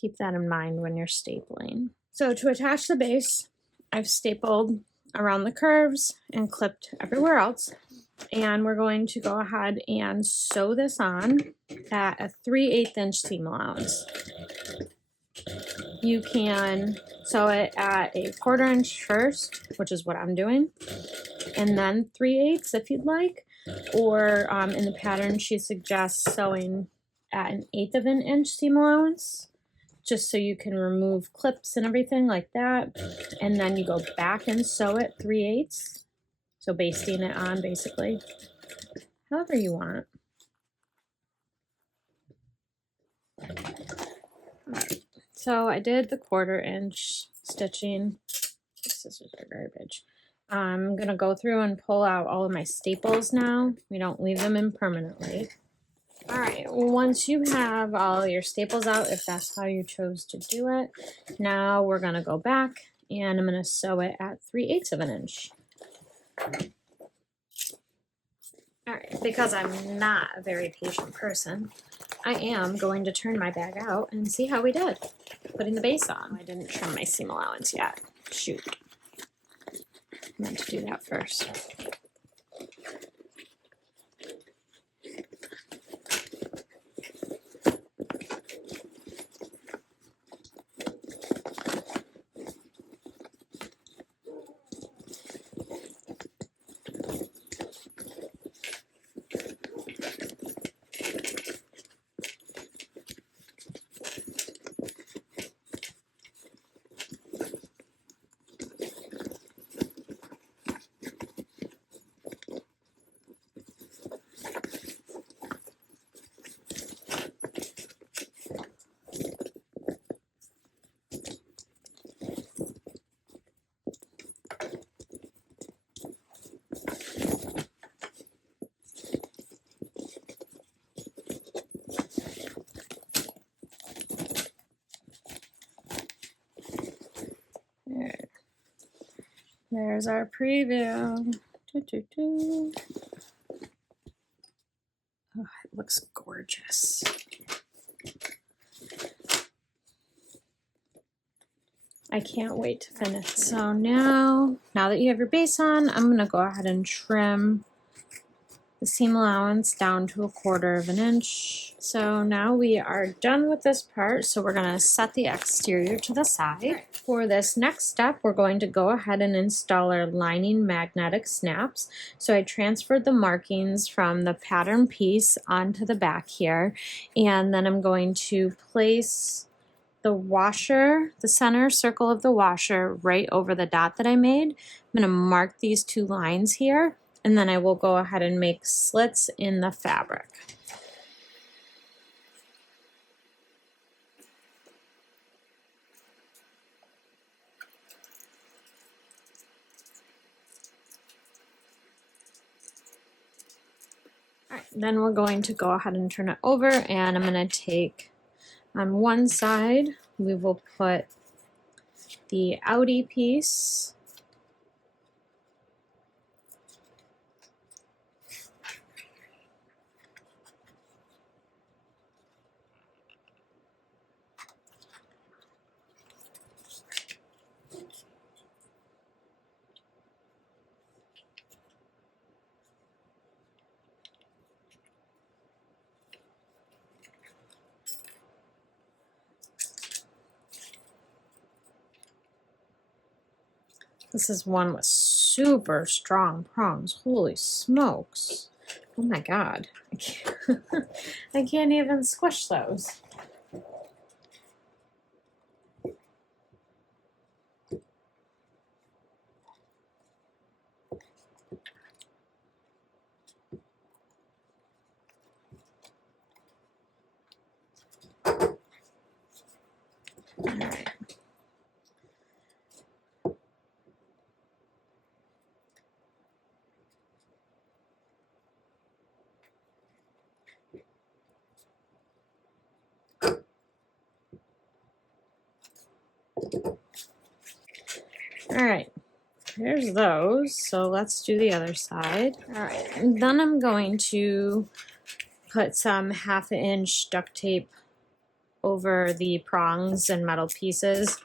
Keep that in mind when you're stapling. So to attach the base, I've stapled around the curves and clipped everywhere else. And we're going to go ahead and sew this on at a 3/8 inch seam allowance. You can sew it at a 1/4 inch first, which is what I'm doing, and then 3/8 if you'd like. Or in the pattern, she suggests sewing at an 1/8 of an inch seam allowance, just so you can remove clips and everything like that. And then you go back and sew it 3/8. So basting it on basically, however you want. Right. So I did the 1/4 inch stitching. The scissors are garbage. I'm gonna go through and pull out all of my staples now. We don't leave them in permanently. All right, once you have all your staples out, if that's how you chose to do it, now we're gonna go back and I'm gonna sew it at 3/8 of an inch. All right, because I'm not a very patient person, I am going to turn my bag out and see how we did putting the base on. I didn't trim my seam allowance yet. Shoot. I meant to do that first. There's our preview. Oh, it looks gorgeous. I can't wait to finish. So now that you have your base on, I'm gonna go ahead and trim the seam allowance down to a 1/4 of an inch. So now we are done with this part. So we're gonna set the exterior to the side. For this next step, we're going to go ahead and install our lining magnetic snaps. So I transferred the markings from the pattern piece onto the back here. And then I'm going to place the washer, the center circle of the washer, right over the dot that I made. I'm gonna mark these 2 lines here. And then I will go ahead and make slits in the fabric. All right, then we're going to go ahead and turn it over, and I'm going to take on one side, we will put the outie piece. This is one with super strong prongs. Holy smokes. Oh my god. I can't even squish those. Alright. Alright, there's those. So let's do the other side. Alright, and then I'm going to put some 1/2 inch duct tape over the prongs and metal pieces,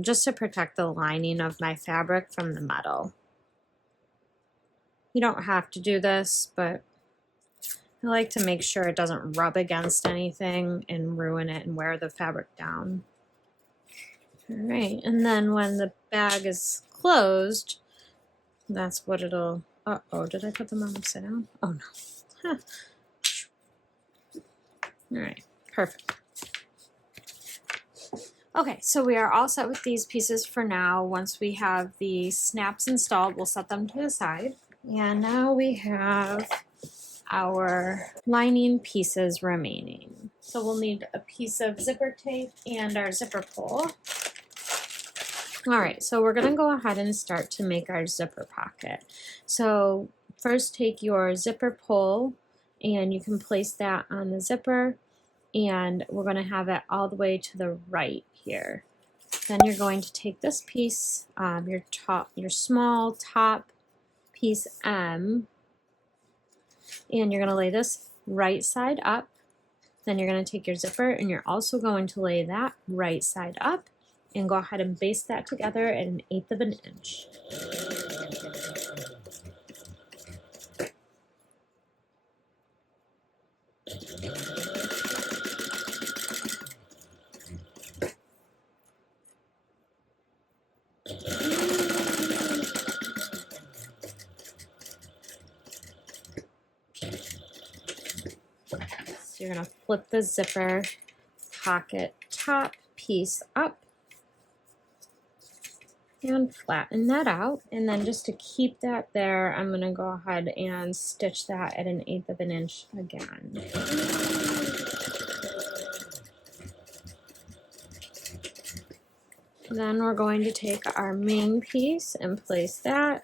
just to protect the lining of my fabric from the metal. You don't have to do this, but I like to make sure it doesn't rub against anything and ruin it and wear the fabric down. All right, and then when the bag is closed, that's what it'll, uh-oh, did I put them on upside down? Oh no. Huh. All right, perfect. Okay, so we are all set with these pieces for now. Once we have the snaps installed, we'll set them to the side. And now we have our lining pieces remaining. So we'll need a piece of zipper tape and our zipper pull. All right, so we're gonna go ahead and start to make our zipper pocket. So first take your zipper pull and you can place that on the zipper, and we're gonna have it all the way to the right here. Then you're going to take this piece, your small top piece M, and you're going to lay this right side up. Then you're going to take your zipper and you're also going to lay that right side up and go ahead and baste that together at 1/8 of an inch. So you're going to flip the zipper pocket top piece up and flatten that out. And then just to keep that there, I'm going to go ahead and stitch that at 1/8 of an inch again. Then we're going to take our main piece and place that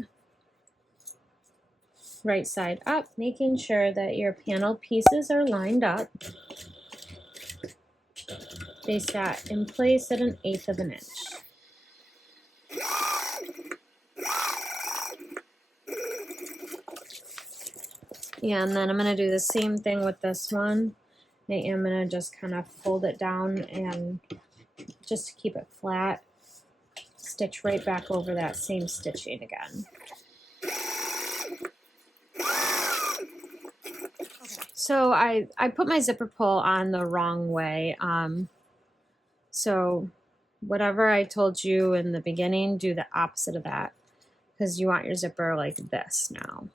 right side up, making sure that your panel pieces are lined up. Place that in place at 1/8 of an inch. And then I'm going to do the same thing with this one. I am going to just kind of fold it down and just to keep it flat, stitch right back over that same stitching again. So I put my zipper pull on the wrong way. So whatever I told you in the beginning, do the opposite of that, because you want your zipper like this now.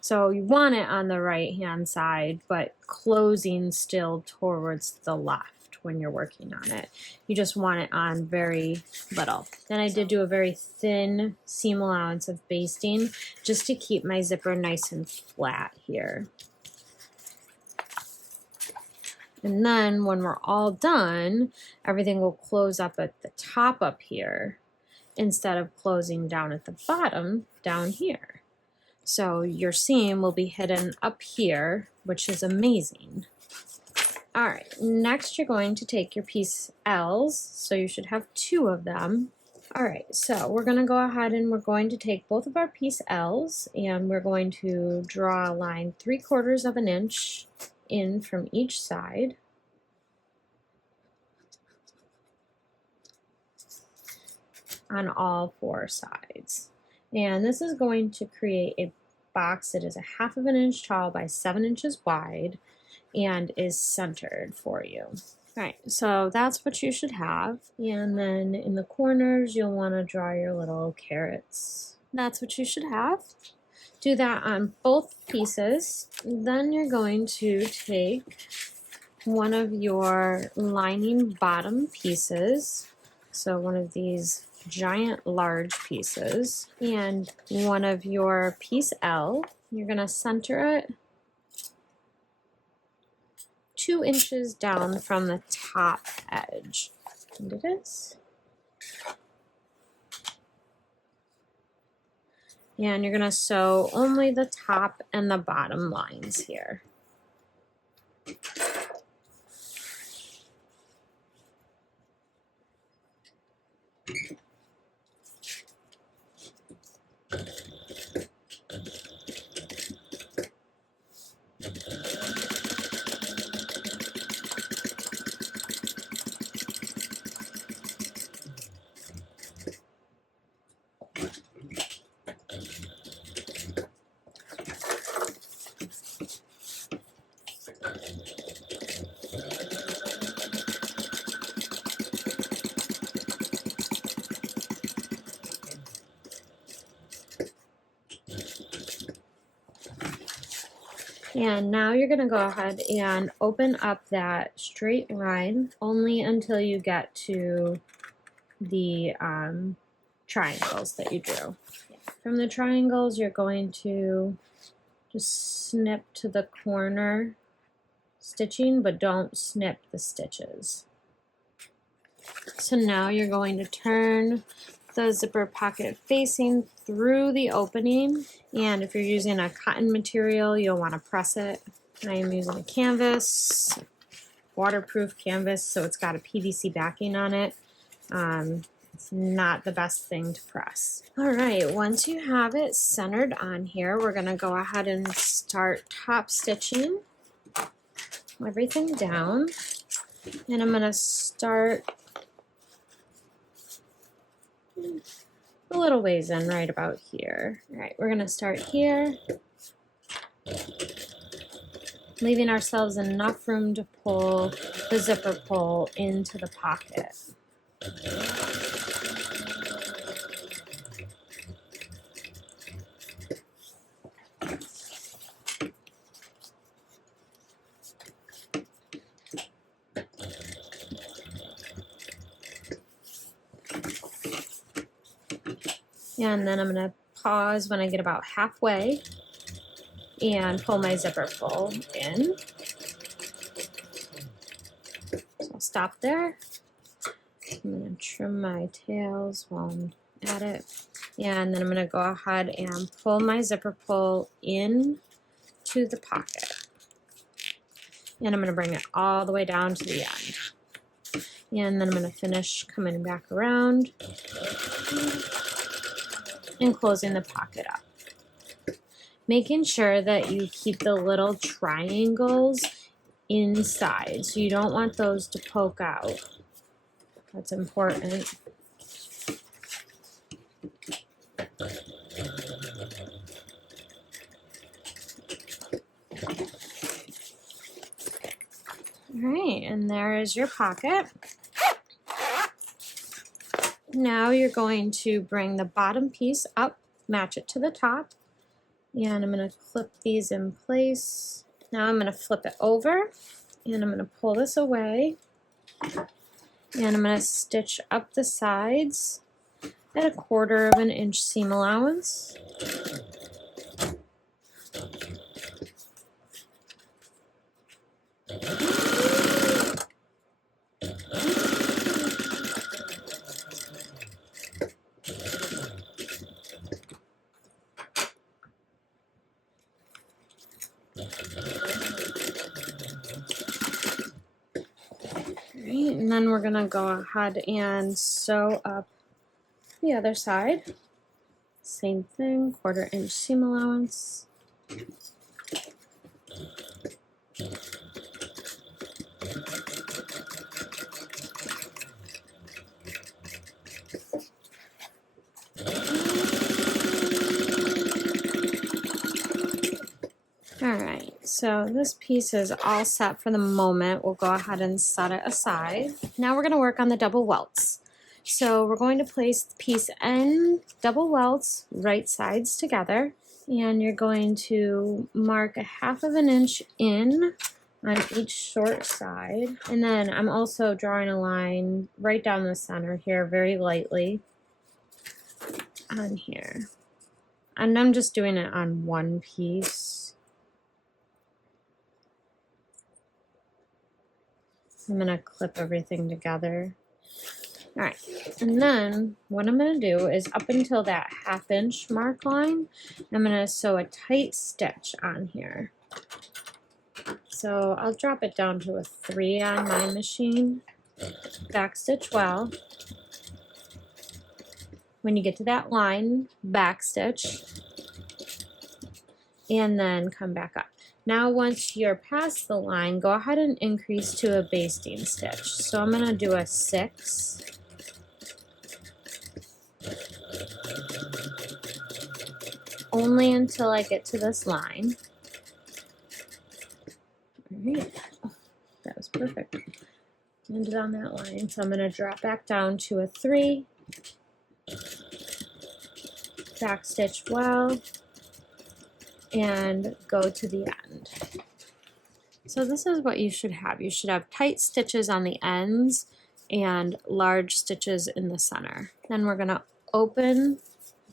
So you want it on the right hand side, but closing still towards the left when you're working on it. You just want it on very little. Then I did do a very thin seam allowance of basting just to keep my zipper nice and flat here. And then when we're all done, everything will close up at the top up here instead of closing down at the bottom down here. So your seam will be hidden up here, which is amazing. All right, next you're going to take your piece L's, so you should have 2 of them. All right, so we're gonna go ahead and we're going to take both of our piece L's and we're going to draw a line 3/4 of an inch in from each side. On all 4 sides. And this is going to create a box that is 1/2 of an inch tall by 7 inches wide and is centered for you. All right, so that's what you should have. And then in the corners, you'll want to draw your little carrots. That's what you should have. Do that on both pieces. Then you're going to take one of your lining bottom pieces, so one of these giant large pieces, and one of your piece L. You're going to center it 2 inches down from the top edge. And it is. And you're going to sew only the top and the bottom lines here. And now you're going to go ahead and open up that straight line only until you get to the triangles that you drew. From the triangles, you're going to just snip to the corner stitching, but don't snip the stitches. So now you're going to turn the zipper pocket facing through the opening, and if you're using a cotton material, you'll want to press it. I am using a canvas, waterproof canvas, so it's got a PVC backing on it. It's not the best thing to press. All right, once you have it centered on here, we're going to go ahead and start top stitching everything down, and I'm going to start a little ways in, right about here. All right, we're going to start here, leaving ourselves enough room to pull the zipper pull into the pocket. And then I'm going to pause when I get about halfway and pull my zipper pull in. So I'll stop there. I'm going to trim my tails while I'm at it. And then I'm going to go ahead and pull my zipper pull in to the pocket. And I'm going to bring it all the way down to the end. And then I'm going to finish coming back around and closing the pocket up. Making sure that you keep the little triangles inside, so you don't want those to poke out. That's important. All right, and there is your pocket. Now you're going to bring the bottom piece up, match it to the top, and I'm going to clip these in place. Now I'm going to flip it over, and I'm going to pull this away, and I'm going to stitch up the sides at 1/4 of an inch seam allowance. And then we're going to go ahead and sew up the other side. Same thing, 1/4 inch seam allowance. All right, So this piece is all set for the moment. We'll go ahead and set it aside. Now we're going to work on the double welts. So we're going to place piece N double welts right sides together, and you're going to mark a 1/2 inch in on each short side. And then I'm also drawing a line right down the center here very lightly on here. And I'm just doing it on one piece. I'm going to clip everything together. All right, and then what I'm going to do is up until that 1/2 inch mark line, I'm going to sew a tight stitch on here. So I'll drop it down to a 3 on my machine. Back stitch well. When you get to that line, back stitch, and then come back up. Now once you're past the line, go ahead and increase to a basting stitch. So I'm going to do a 6. Only until I get to this line. All right, oh, that was perfect. Ended on that line, so I'm going to drop back down to a 3. Back stitch well, and go to the end. So this is what you should have. You should have tight stitches on the ends and large stitches in the center. Then we're going to open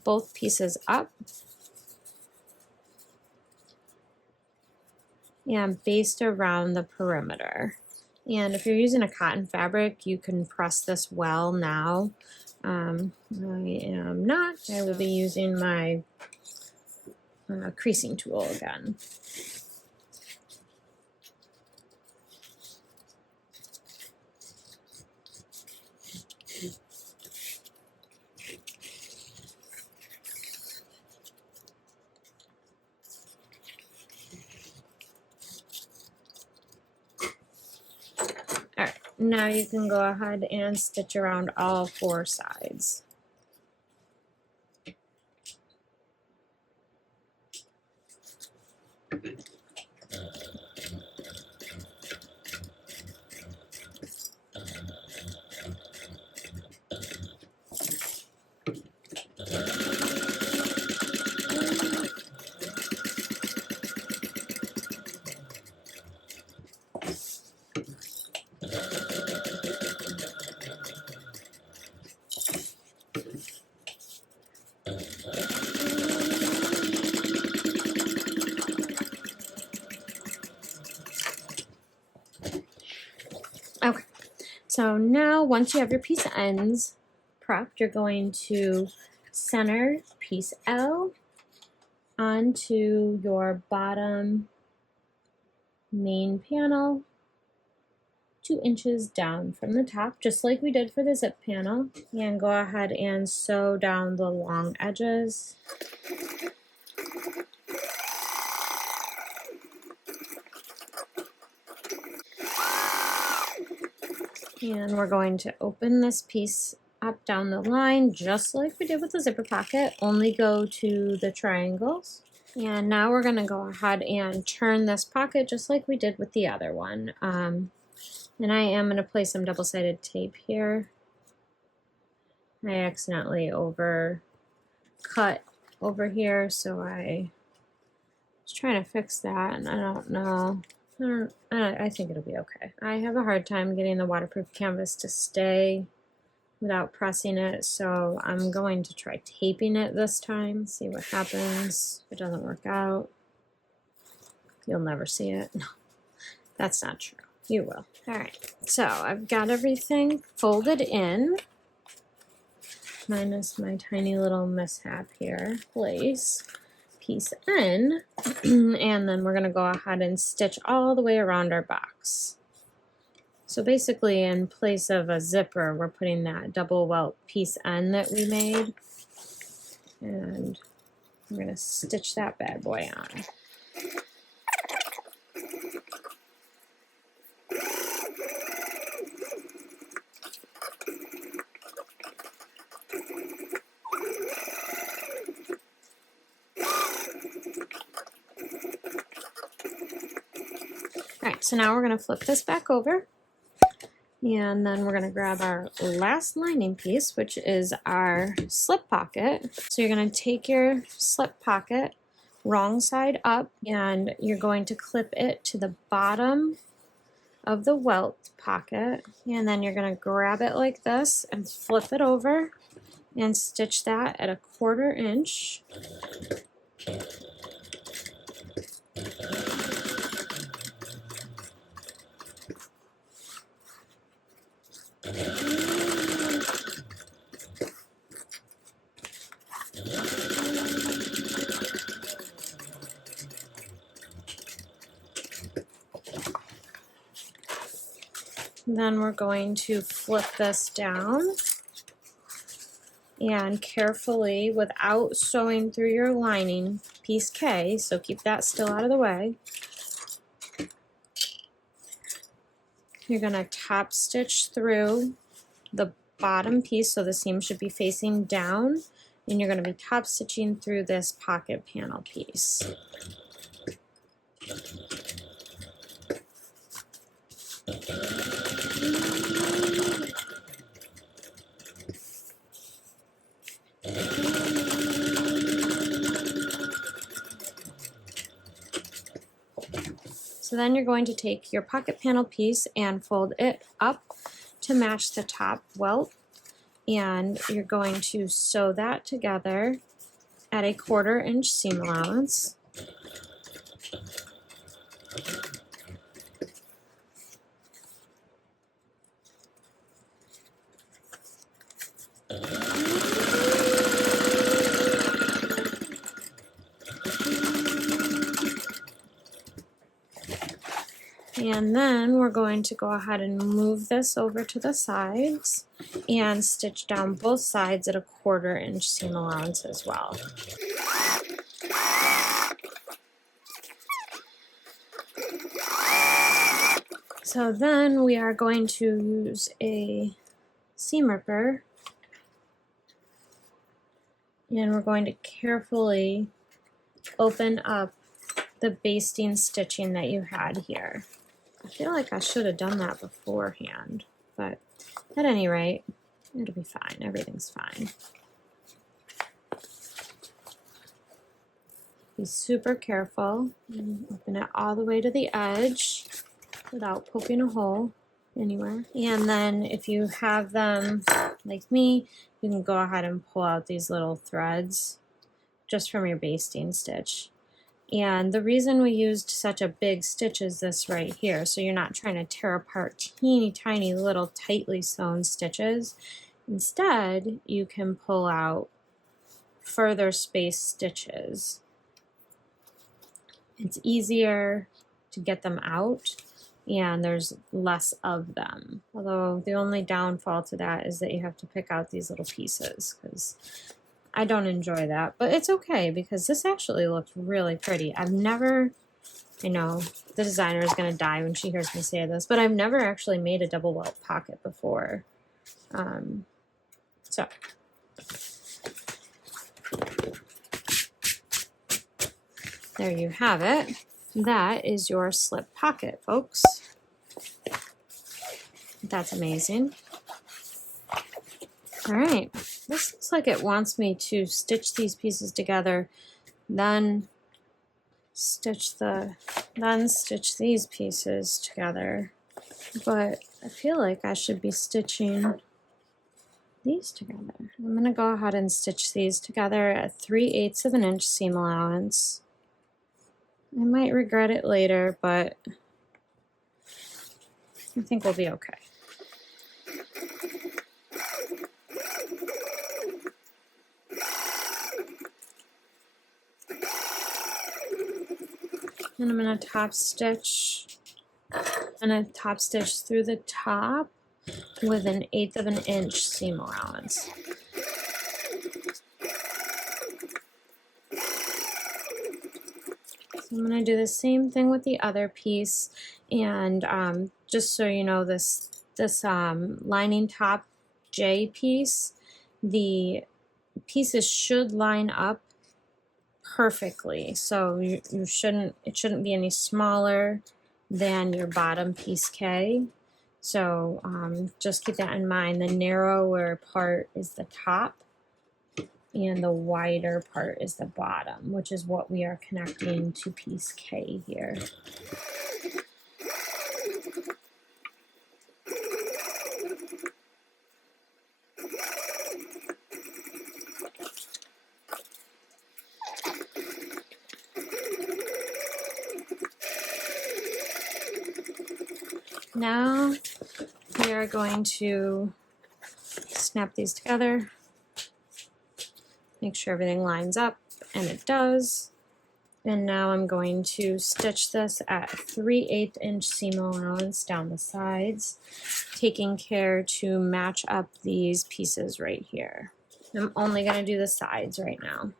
both pieces up and baste around the perimeter. And if you're using a cotton fabric, you can press this well now. I am not. I will be using my creasing tool again. Alright, now you can go ahead and stitch around all 4 sides. Okay, so now once you have your piece ends prepped, you're going to center piece L onto your bottom main panel 2 inches down from the top, just like we did for the zip panel, and go ahead and sew down the long edges. And we're going to open this piece up down the line just like we did with the zipper pocket, only go to the triangles. And now we're going to go ahead and turn this pocket just like we did with the other one. And I am going to place some double-sided tape here. I accidentally cut over here, so I was trying to fix that, and I don't know. I think it'll be okay. I have a hard time getting the waterproof canvas to stay without pressing it, so I'm going to try taping it this time, see what happens. If it doesn't work out, you'll never see it. No, that's not true. You will. All right, so I've got everything folded in, minus my tiny little mishap here. Place piece N, and then we're going to go ahead and stitch all the way around our box. So basically, in place of a zipper, we're putting that double welt piece N that we made, and I'm going to stitch that bad boy on. right, so now we're going to flip this back over, and then we're going to grab our last lining piece, which is our slip pocket. So you're going to take your slip pocket wrong side up, and you're going to clip it to the bottom of the welt pocket, and then you're going to grab it like this and flip it over and stitch that at 1/4 inch. Then we're going to flip this down and carefully, without sewing through your lining, piece K, so keep that still out of the way, you're going to top stitch through the bottom piece, so the seam should be facing down, and you're going to be top stitching through this pocket panel piece. So then you're going to take your pocket panel piece and fold it up to match the top welt, and you're going to sew that together at 1/4 inch seam allowance. And then we're going to go ahead and move this over to the sides and stitch down both sides at 1/4 inch seam allowance as well. So then we are going to use a seam ripper, and we're going to carefully open up the basting stitching that you had here. I feel like I should have done that beforehand, but at any rate, it'll be fine. Everything's fine. Be super careful and open it all the way to the edge without poking a hole anywhere. And then if you have them like me, you can go ahead and pull out these little threads just from your basting stitch. And the reason we used such a big stitch is this right here, so you're not trying to tear apart teeny tiny little tightly sewn stitches. Instead, you can pull out further spaced stitches. It's easier to get them out, and there's less of them. Although the only downfall to that is that you have to pick out these little pieces, because I don't enjoy that, but it's okay because this actually looks really pretty. I've never, I know the designer is going to die when she hears me say this, but I've never actually made a double welt pocket before. So there you have it. That is your slip pocket, folks. That's amazing. All right, this looks like it wants me to stitch these pieces together, then stitch these pieces together. But I feel like I should be stitching these together. I'm gonna go ahead and stitch these together at 3/8 of an inch seam allowance. I might regret it later, but I think we'll be okay. And I'm going to top stitch. I'm going to top stitch through the top with 1/8 of an inch seam allowance. So I'm going to do the same thing with the other piece, and just so you know, this lining top J piece, the pieces should line up perfectly, so it shouldn't be any smaller than your bottom piece K. So just keep that in mind. The narrower part is the top and the wider part is the bottom, which is what we are connecting to piece K here. Now we are going to snap these together, make sure everything lines up, and it does. And now I'm going to stitch this at 3/8 inch seam allowance down the sides, taking care to match up these pieces right here. I'm only going to do the sides right now.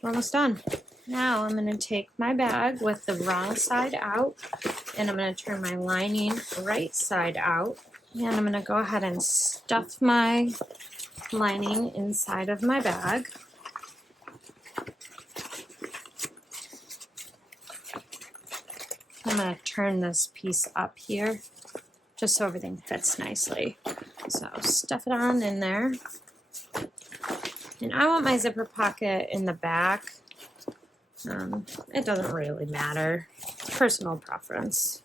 We're almost done. Now I'm going to take my bag with the wrong side out, and I'm going to turn my lining right side out, and I'm going to go ahead and stuff my lining inside of my bag. I'm going to turn this piece up here just so everything fits nicely. So stuff it on in there. And I want my zipper pocket in the back. It doesn't really matter. It's personal preference.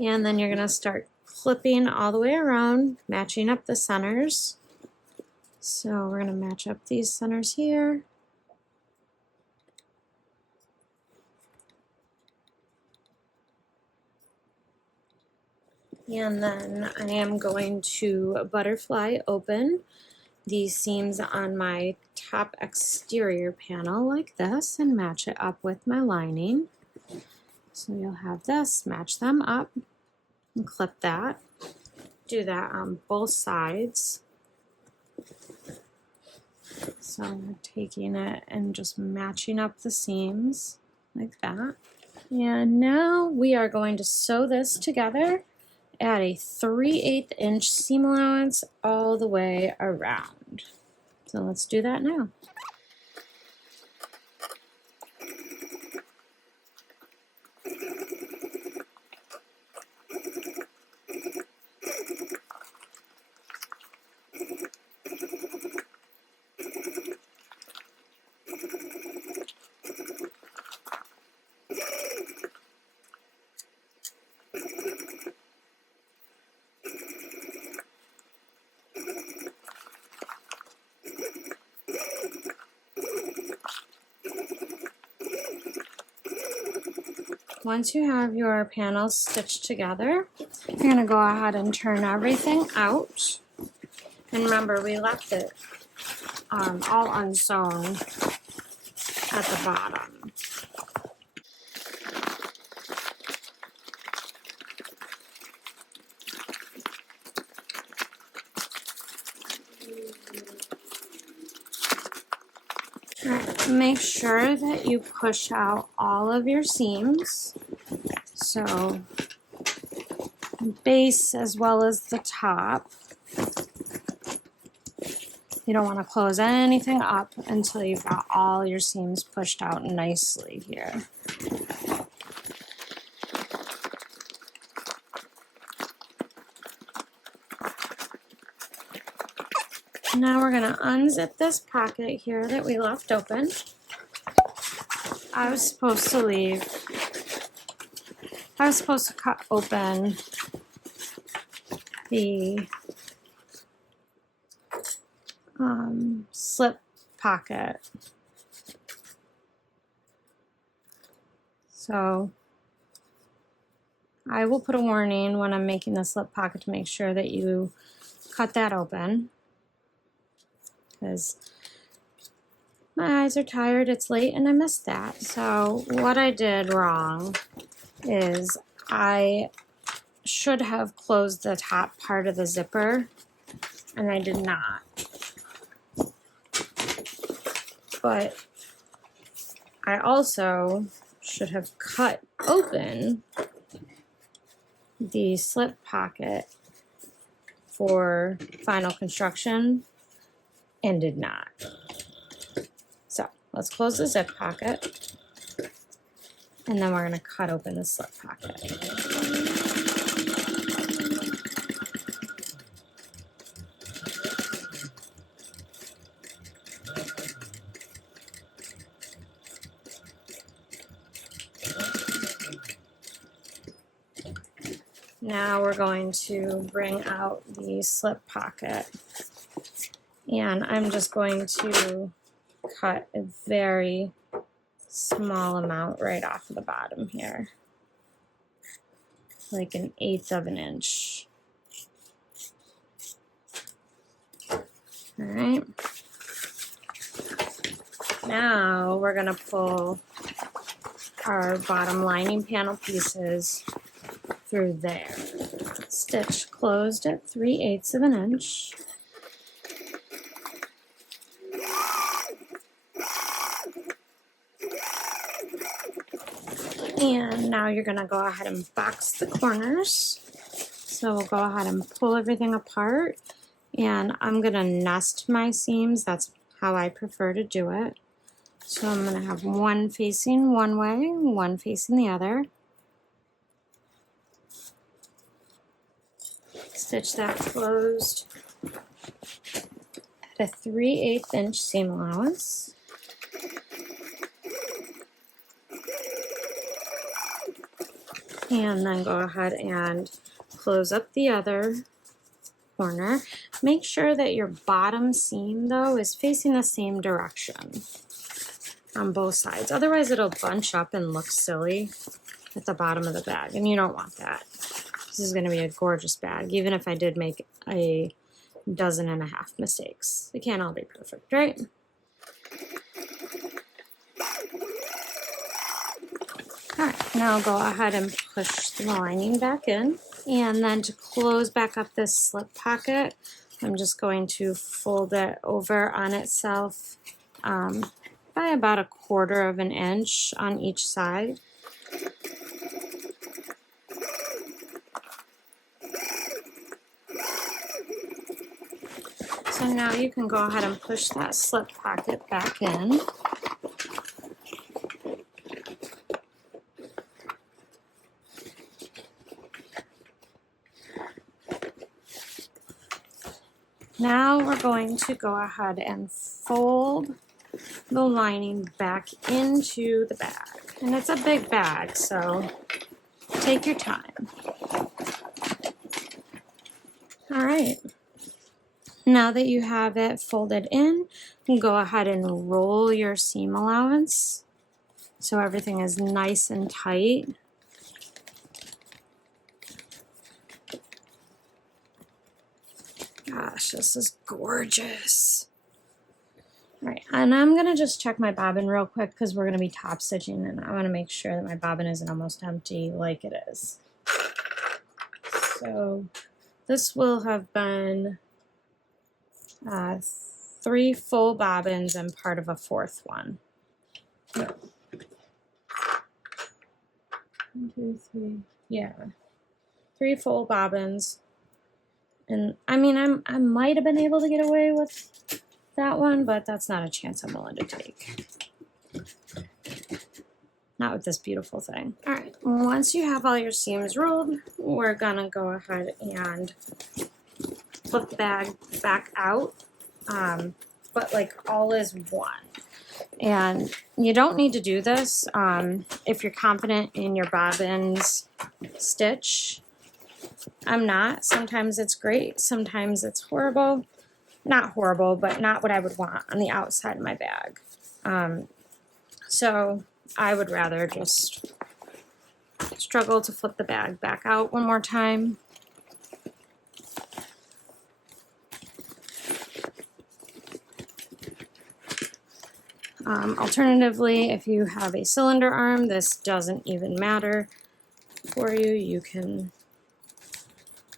And then you're going to start clipping all the way around, matching up the centers. So we're going to match up these centers here. And then I am going to butterfly open these seams on my top exterior panel like this and match it up with my lining. So you'll have this, match them up and clip that. Do that on both sides. So I'm taking it and just matching up the seams like that. And now we are going to sew this together at a 3/8 inch seam allowance all the way around. So let's do that now. Once you have your panels stitched together, you're going to go ahead and turn everything out. And remember, we left it all unsewn at the bottom. All right, make sure that you push out all of your seams. So base as well as the top. You don't want to close anything up until you've got all your seams pushed out nicely here. Now we're going to unzip this pocket here that we left open. I was supposed to cut open the slip pocket. So I will put a warning when I'm making the slip pocket to make sure that you cut that open, because My eyes are tired, it's late, and I missed that. So what I did wrong is I should have closed the top part of the zipper, and I did not. But I also should have cut open the slip pocket for final construction and did not. So let's close the zip pocket, and then we're going to cut open the slip pocket. Now we're going to bring out the slip pocket, and I'm just going to cut a very small amount right off of the bottom here, like 1/8 of an inch. All right. Now we're going to pull our bottom lining panel pieces through there. Stitch closed at 3/8 of an inch. And now you're going to go ahead and box the corners. So we'll go ahead and pull everything apart. And I'm going to nest my seams. That's how I prefer to do it. So I'm going to have one facing one way, one facing the other. Stitch that closed at a 3/8 inch seam allowance. And then go ahead and close up the other corner. Make sure that your bottom seam, though, is facing the same direction on both sides. Otherwise, it'll bunch up and look silly at the bottom of the bag, and you don't want that. This is going to be a gorgeous bag, even if I did make a 12.5 mistakes. They can't all be perfect, right? All right, now go ahead and push the lining back in. And then to close back up this slip pocket, I'm just going to fold it over on itself by about 1/4 of an inch on each side. So now you can go ahead and push that slip pocket back in. Now we're going to go ahead and fold the lining back into the bag. And it's a big bag, so take your time. All right. Now that you have it folded in, you can go ahead and roll your seam allowance so everything is nice and tight. Gosh, this is gorgeous. All right, and I'm gonna just check my bobbin real quick because we're gonna be top stitching, and I wanna make sure that my bobbin isn't almost empty like it is. So this will have been 3 full bobbins and part of a 4th one. 1, 2, 3, yeah, 3 full bobbins. And I mean, I might have been able to get away with that one, but that's not a chance I'm willing to take. Not with this beautiful thing. All right, once you have all your seams rolled, we're gonna go ahead and flip the bag back out, but like all is one. And you don't need to do this if you're confident in your bobbin's stitch. I'm not. Sometimes it's great. Sometimes it's horrible. Not horrible, but not what I would want on the outside of my bag. So I would rather just struggle to flip the bag back out one more time. Alternatively, if you have a cylinder arm, this doesn't even matter for you. You can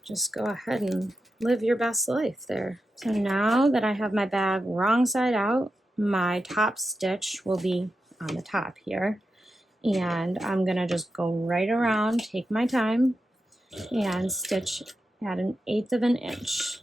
just go ahead and live your best life there. So now that I have my bag wrong side out, my top stitch will be on the top here. And I'm gonna just go right around, take my time, and stitch at 1/8 of an inch.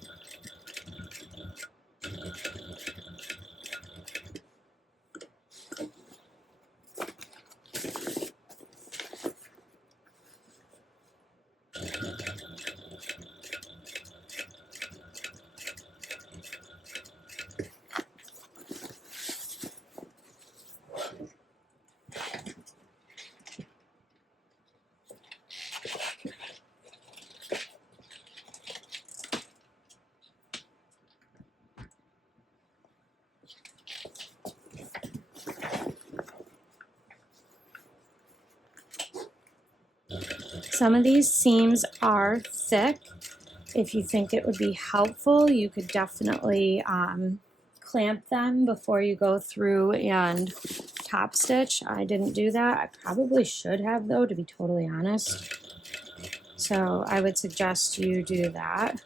Some of these seams are thick. If you think it would be helpful, you could definitely clamp them before you go through and top stitch. I didn't do that. I probably should have though, to be totally honest. So I would suggest you do that.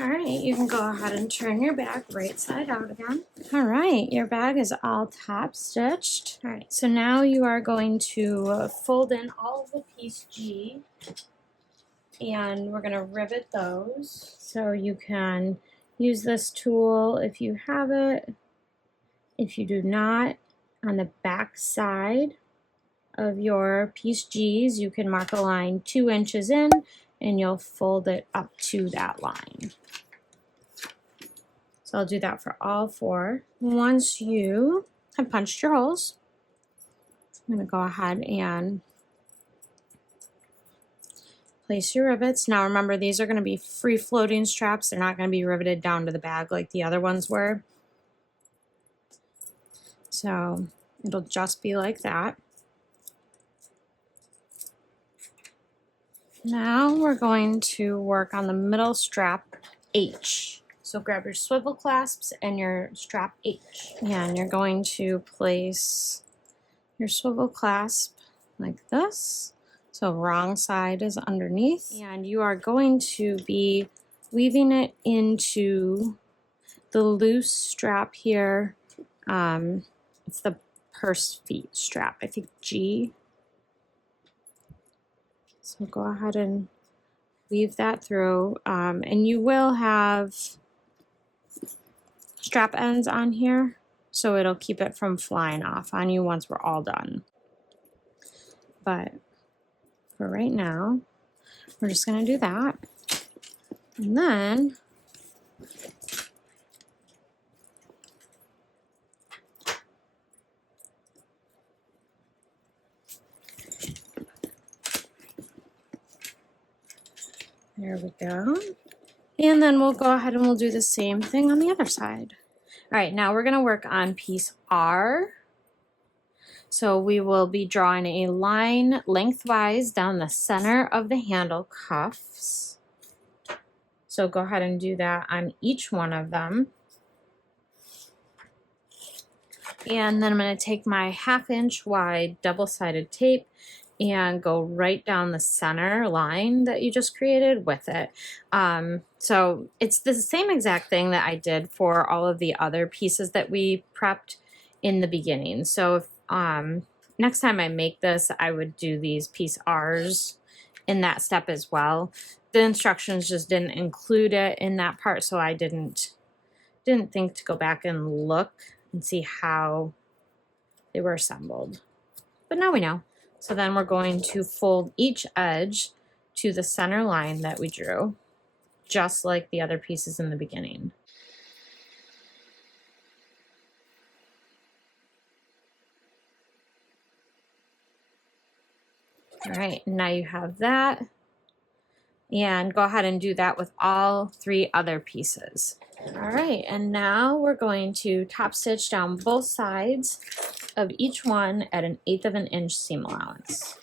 All right, you can go ahead and turn your bag right side out again. All right, your bag is all top stitched. All right, so now you are going to fold in all of the piece G, and we're gonna rivet those. So you can use this tool if you have it. If you do not, on the back side of your piece G's, you can mark a line 2 inches in, and you'll fold it up to that line. So I'll do that for all 4. Once you have punched your holes, I'm going to go ahead and place your rivets. Now remember, these are going to be free floating straps. They're not going to be riveted down to the bag like the other ones were. So it'll just be like that. Now we're going to work on the middle strap H. So grab your swivel clasps and your strap H. And you're going to place your swivel clasp like this. So wrong side is underneath. And you are going to be weaving it into the loose strap here. It's the purse feet strap, I think G. So go ahead and weave that through, and you will have strap ends on here, so it'll keep it from flying off on you once we're all done. But for right now, we're just going to do that. And then there we go. And then we'll go ahead and we'll do the same thing on the other side. All right, now we're going to work on piece R. So we will be drawing a line lengthwise down the center of the handle cuffs. So go ahead and do that on each one of them. And then I'm going to take my 1/2 inch wide double-sided tape and go right down the center line that you just created with it. So it's the same exact thing that I did for all of the other pieces that we prepped in the beginning. So if, next time I make this, I would do these piece R's in that step as well. The instructions just didn't include it in that part, so I didn't think to go back and look and see how they were assembled. But now we know. So then we're going to fold each edge to the center line that we drew, just like the other pieces in the beginning. All right, now you have that. And go ahead and do that with all 3 other pieces. All right, and now we're going to top stitch down both sides of each one at 1/8 of an inch seam allowance.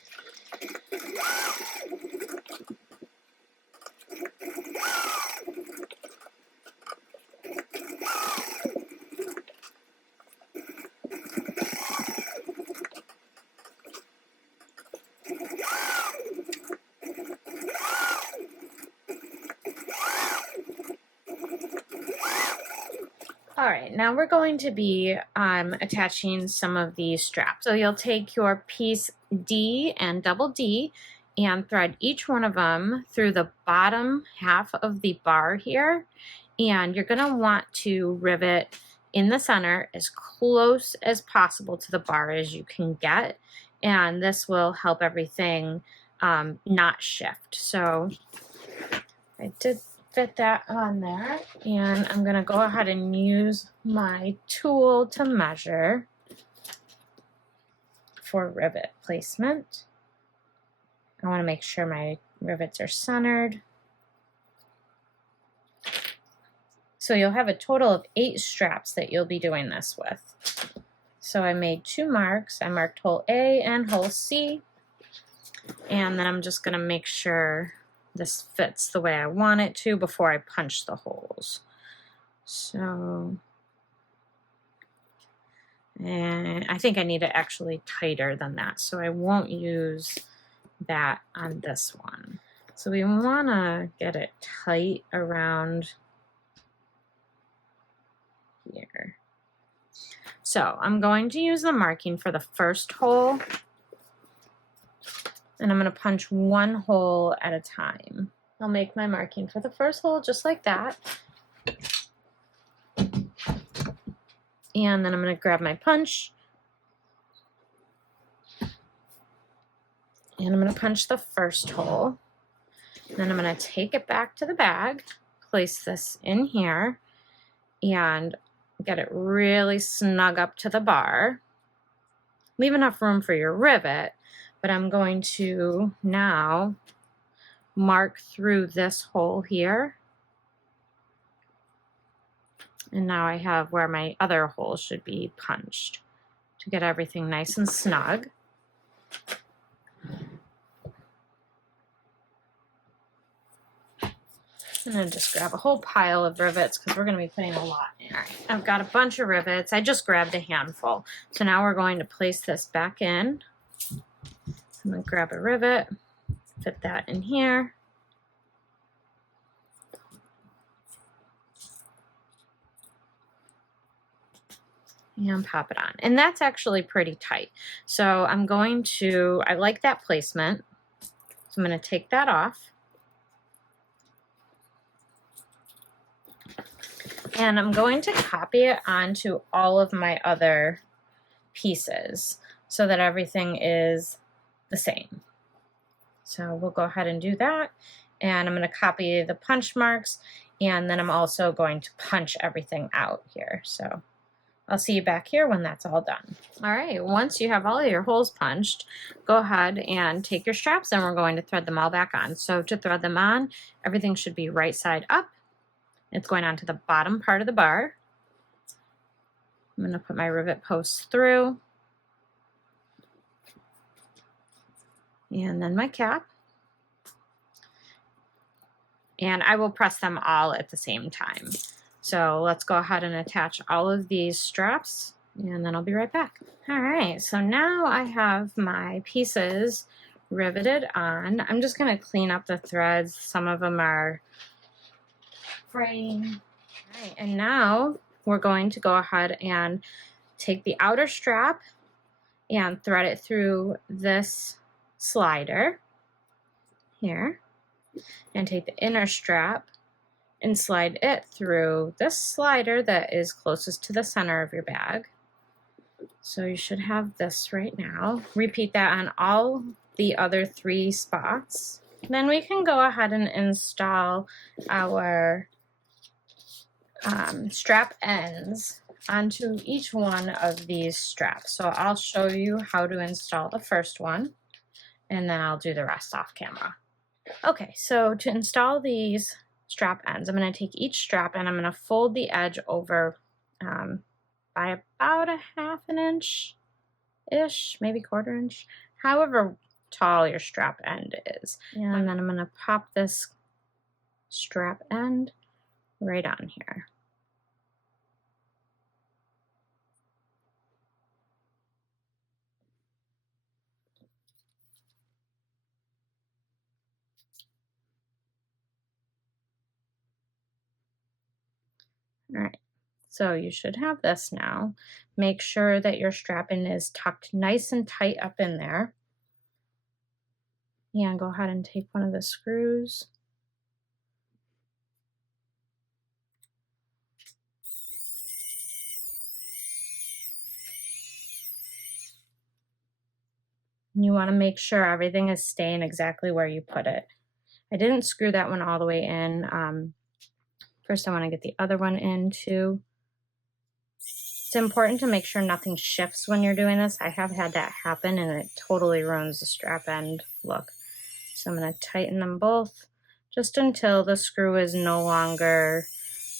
All right, now we're going to be attaching some of these straps. So you'll take your piece D and double D and thread each one of them through the bottom half of the bar here. And you're gonna want to rivet in the center as close as possible to the bar as you can get. And this will help everything not shift. So I did fit that on there, and I'm gonna go ahead and use my tool to measure for rivet placement. I want to make sure my rivets are centered. So you'll have a total of 8 straps that you'll be doing this with. So I made 2 marks. I marked hole A and hole C, and then I'm just gonna make sure this fits the way I want it to before I punch the holes. So, and I think I need it actually tighter than that, so I won't use that on this one. So we want to get it tight around here. So I'm going to use the marking for the first hole, and I'm going to punch 1 hole at a time. I'll make my marking for the first hole just like that. And then I'm going to grab my punch. And I'm going to punch the first hole. Then I'm going to take it back to the bag, place this in here, and get it really snug up to the bar. Leave enough room for your rivet. But I'm going to now mark through this hole here. And now I have where my other hole should be punched to get everything nice and snug. I'm going to just grab a whole pile of rivets because we're going to be putting a lot in. All right, I've got a bunch of rivets. I just grabbed a handful. So now we're going to place this back in. I'm going to grab a rivet, fit that in here. And pop it on. And that's actually pretty tight. So I'm going to, I like that placement. So I'm going to take that off. And I'm going to copy it onto all of my other pieces so that everything is the same. So we'll go ahead and do that. And I'm going to copy the punch marks, and then I'm also going to punch everything out here. So I'll see you back here when that's all done. All right, once you have all of your holes punched, go ahead and take your straps and we're going to thread them all back on. So to thread them on, everything should be right side up. It's going onto the bottom part of the bar. I'm going to put my rivet posts through. And then my cap. And I will press them all at the same time. So let's go ahead and attach all of these straps, and then I'll be right back. All right, so now I have my pieces riveted on. I'm just going to clean up the threads. Some of them are fraying. All right, and now we're going to go ahead and take the outer strap and thread it through this slider here, and take the inner strap and slide it through this slider that is closest to the center of your bag. So you should have this right now. Repeat that on all the other 3 spots. Then we can go ahead and install our strap ends onto each one of these straps. So I'll show you how to install the first one, and then I'll do the rest off camera. Okay, so to install these strap ends, I'm going to take each strap and I'm going to fold the edge over by about a ½ inch-ish, maybe 1/4 inch, however tall your strap end is. And then I'm going to pop this strap end right on here. All right, so you should have this now. Make sure that your strapping is tucked nice and tight up in there. And go ahead and take one of the screws. You want to make sure everything is staying exactly where you put it. I didn't screw that one all the way in. First, I want to get the other one in too. It's important to make sure nothing shifts when you're doing this. I have had that happen and it totally ruins the strap end look. So I'm going to tighten them both just until the screw is no longer,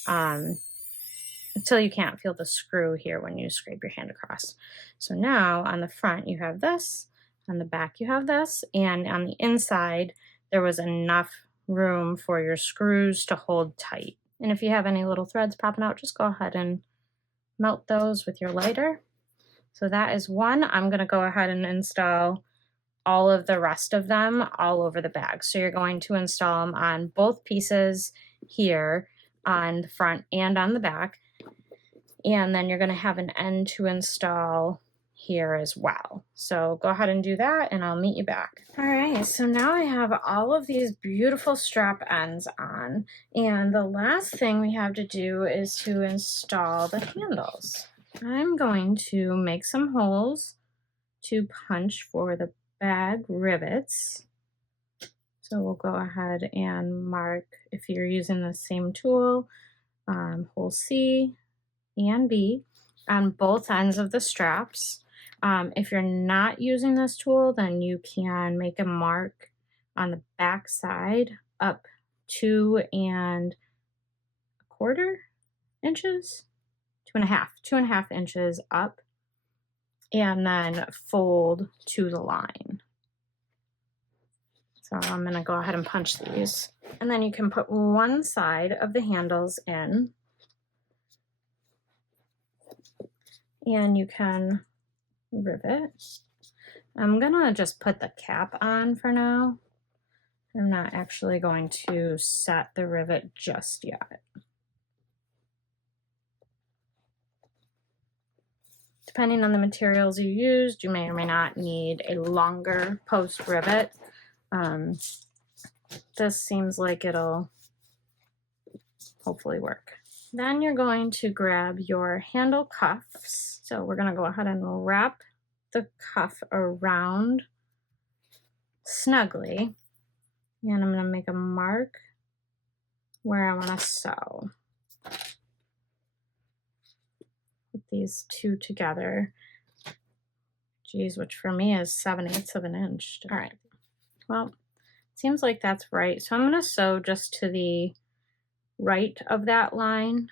until you can't feel the screw here when you scrape your hand across. So now on the front you have this, on the back you have this, and on the inside there was enough room for your screws to hold tight. And if you have any little threads popping out, just go ahead and melt those with your lighter. So that is one. I'm going to go ahead and install all of the rest of them all over the bag. So you're going to install them on both pieces here on the front and on the back. And then you're going to have an end to install here as well. So go ahead and do that and I'll meet you back. All right, so now I have all of these beautiful strap ends on, and the last thing we have to do is to install the handles. I'm going to make some holes to punch for the bag rivets. So we'll go ahead and mark, if you're using the same tool, hole C and B on both ends of the straps. If you're not using this tool, then you can make a mark on the back side up 2¼ inches, 2½ inches up, and then fold to the line. So I'm going to go ahead and punch these. And then you can put one side of the handles in, and you can rivet. I'm gonna just put the cap on for now. I'm not actually going to set the rivet just yet. Depending on the materials you used, you may or may not need a longer post rivet. This seems like it'll hopefully work. Then you're going to grab your handle cuffs. So we're gonna go ahead and wrap the cuff around snugly. And I'm gonna make a mark where I wanna sew. Put these two together. Geez, which for me is 7/8 of an inch. All right, well, seems like that's right. So I'm gonna sew just to the right of that line.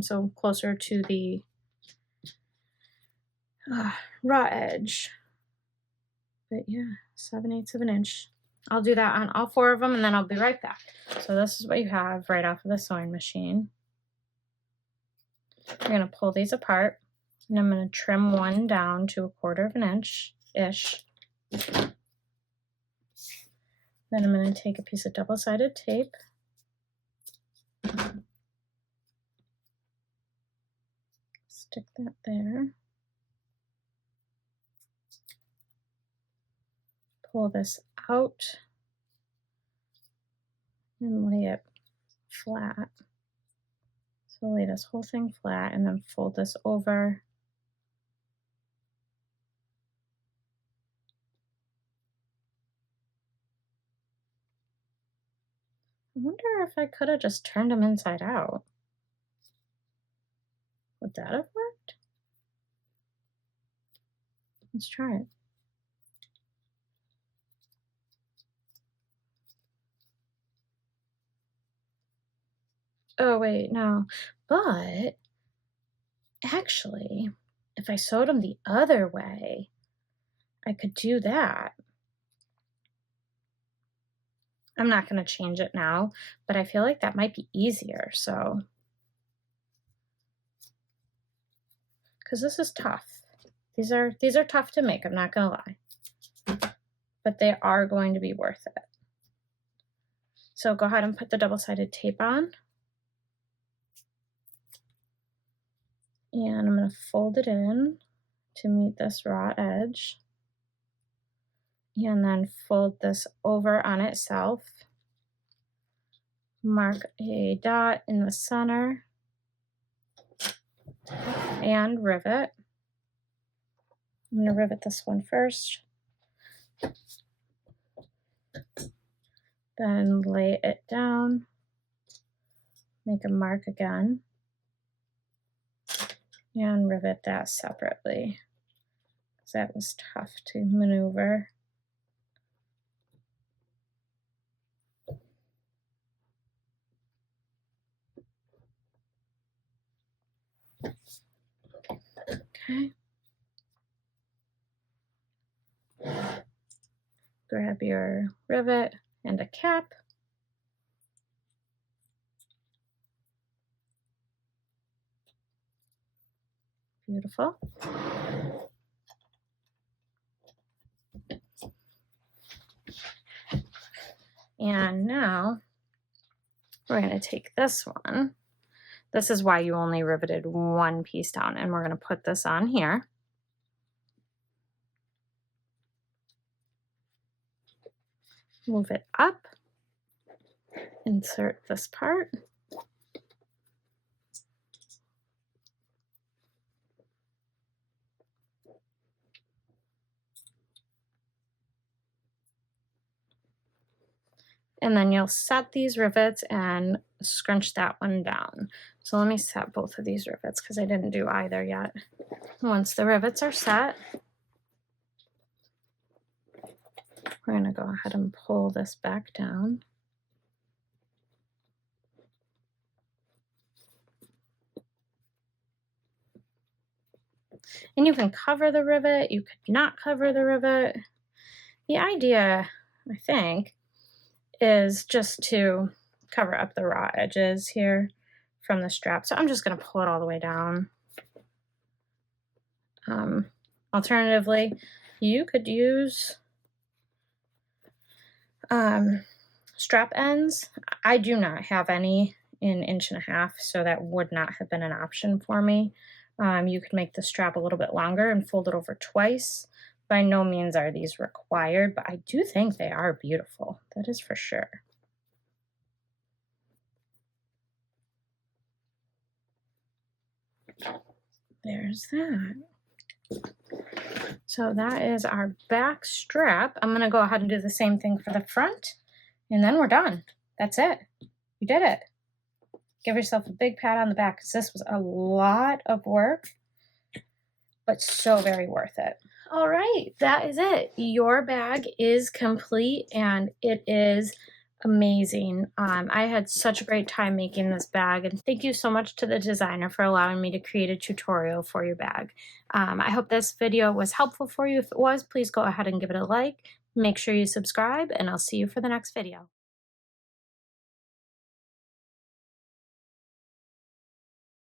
So closer to the raw edge. But yeah, 7/8 of an inch. I'll do that on all 4 of them and then I'll be right back. So this is what you have right off of the sewing machine. You're gonna pull these apart and I'm gonna trim one down to 1/4 of an inch-ish. Then I'm gonna take a piece of double-sided tape. Stick that there. Pull this out and lay it flat. So lay this whole thing flat and then fold this over. I wonder if I could have just turned them inside out. Would that have worked? Let's try it. Oh wait, no. But actually, if I sewed them the other way, I could do that. I'm not going to change it now, but I feel like that might be easier, so. Because this is tough. These are tough to make, I'm not going to lie. But they are going to be worth it. So go ahead and put the double-sided tape on. And I'm going to fold it in to meet this raw edge. And then fold this over on itself. Mark a dot in the center. And rivet. I'm going to rivet this one first. Then lay it down. Make a mark again. And rivet that separately. Because that was tough to maneuver. Okay. Grab your rivet and a cap. Beautiful. And now we're going to take this one. This is why you only riveted one piece down, and we're going to put this on here. Move it up. Insert this part. And then you'll set these rivets and scrunch that one down. So let me set both of these rivets because I didn't do either yet. Once the rivets are set, we're going to go ahead and pull this back down. And you can cover the rivet, you could not cover the rivet. The idea, I think, is just to cover up the raw edges here from the strap. So I'm just going to pull it all the way down. Alternatively, you could use strap ends. I do not have any in 1.5 inches, so that would not have been an option for me. You could make the strap a little bit longer and fold it over twice. By no means are these required, but I do think they are beautiful. That is for sure. there's that. So that is our back strap. I'm going to go ahead and do the same thing for the front, and then we're done. That's it. You did it. Give yourself a big pat on the back because this was a lot of work, but so very worth it. All right, that is it. Your bag is complete and it is amazing. I had such a great time making this bag, and thank you so much to the designer for allowing me to create a tutorial for your bag. I hope this video was helpful for you. If it was, please go ahead and give it a like. Make sure you subscribe, and I'll see you for the next video.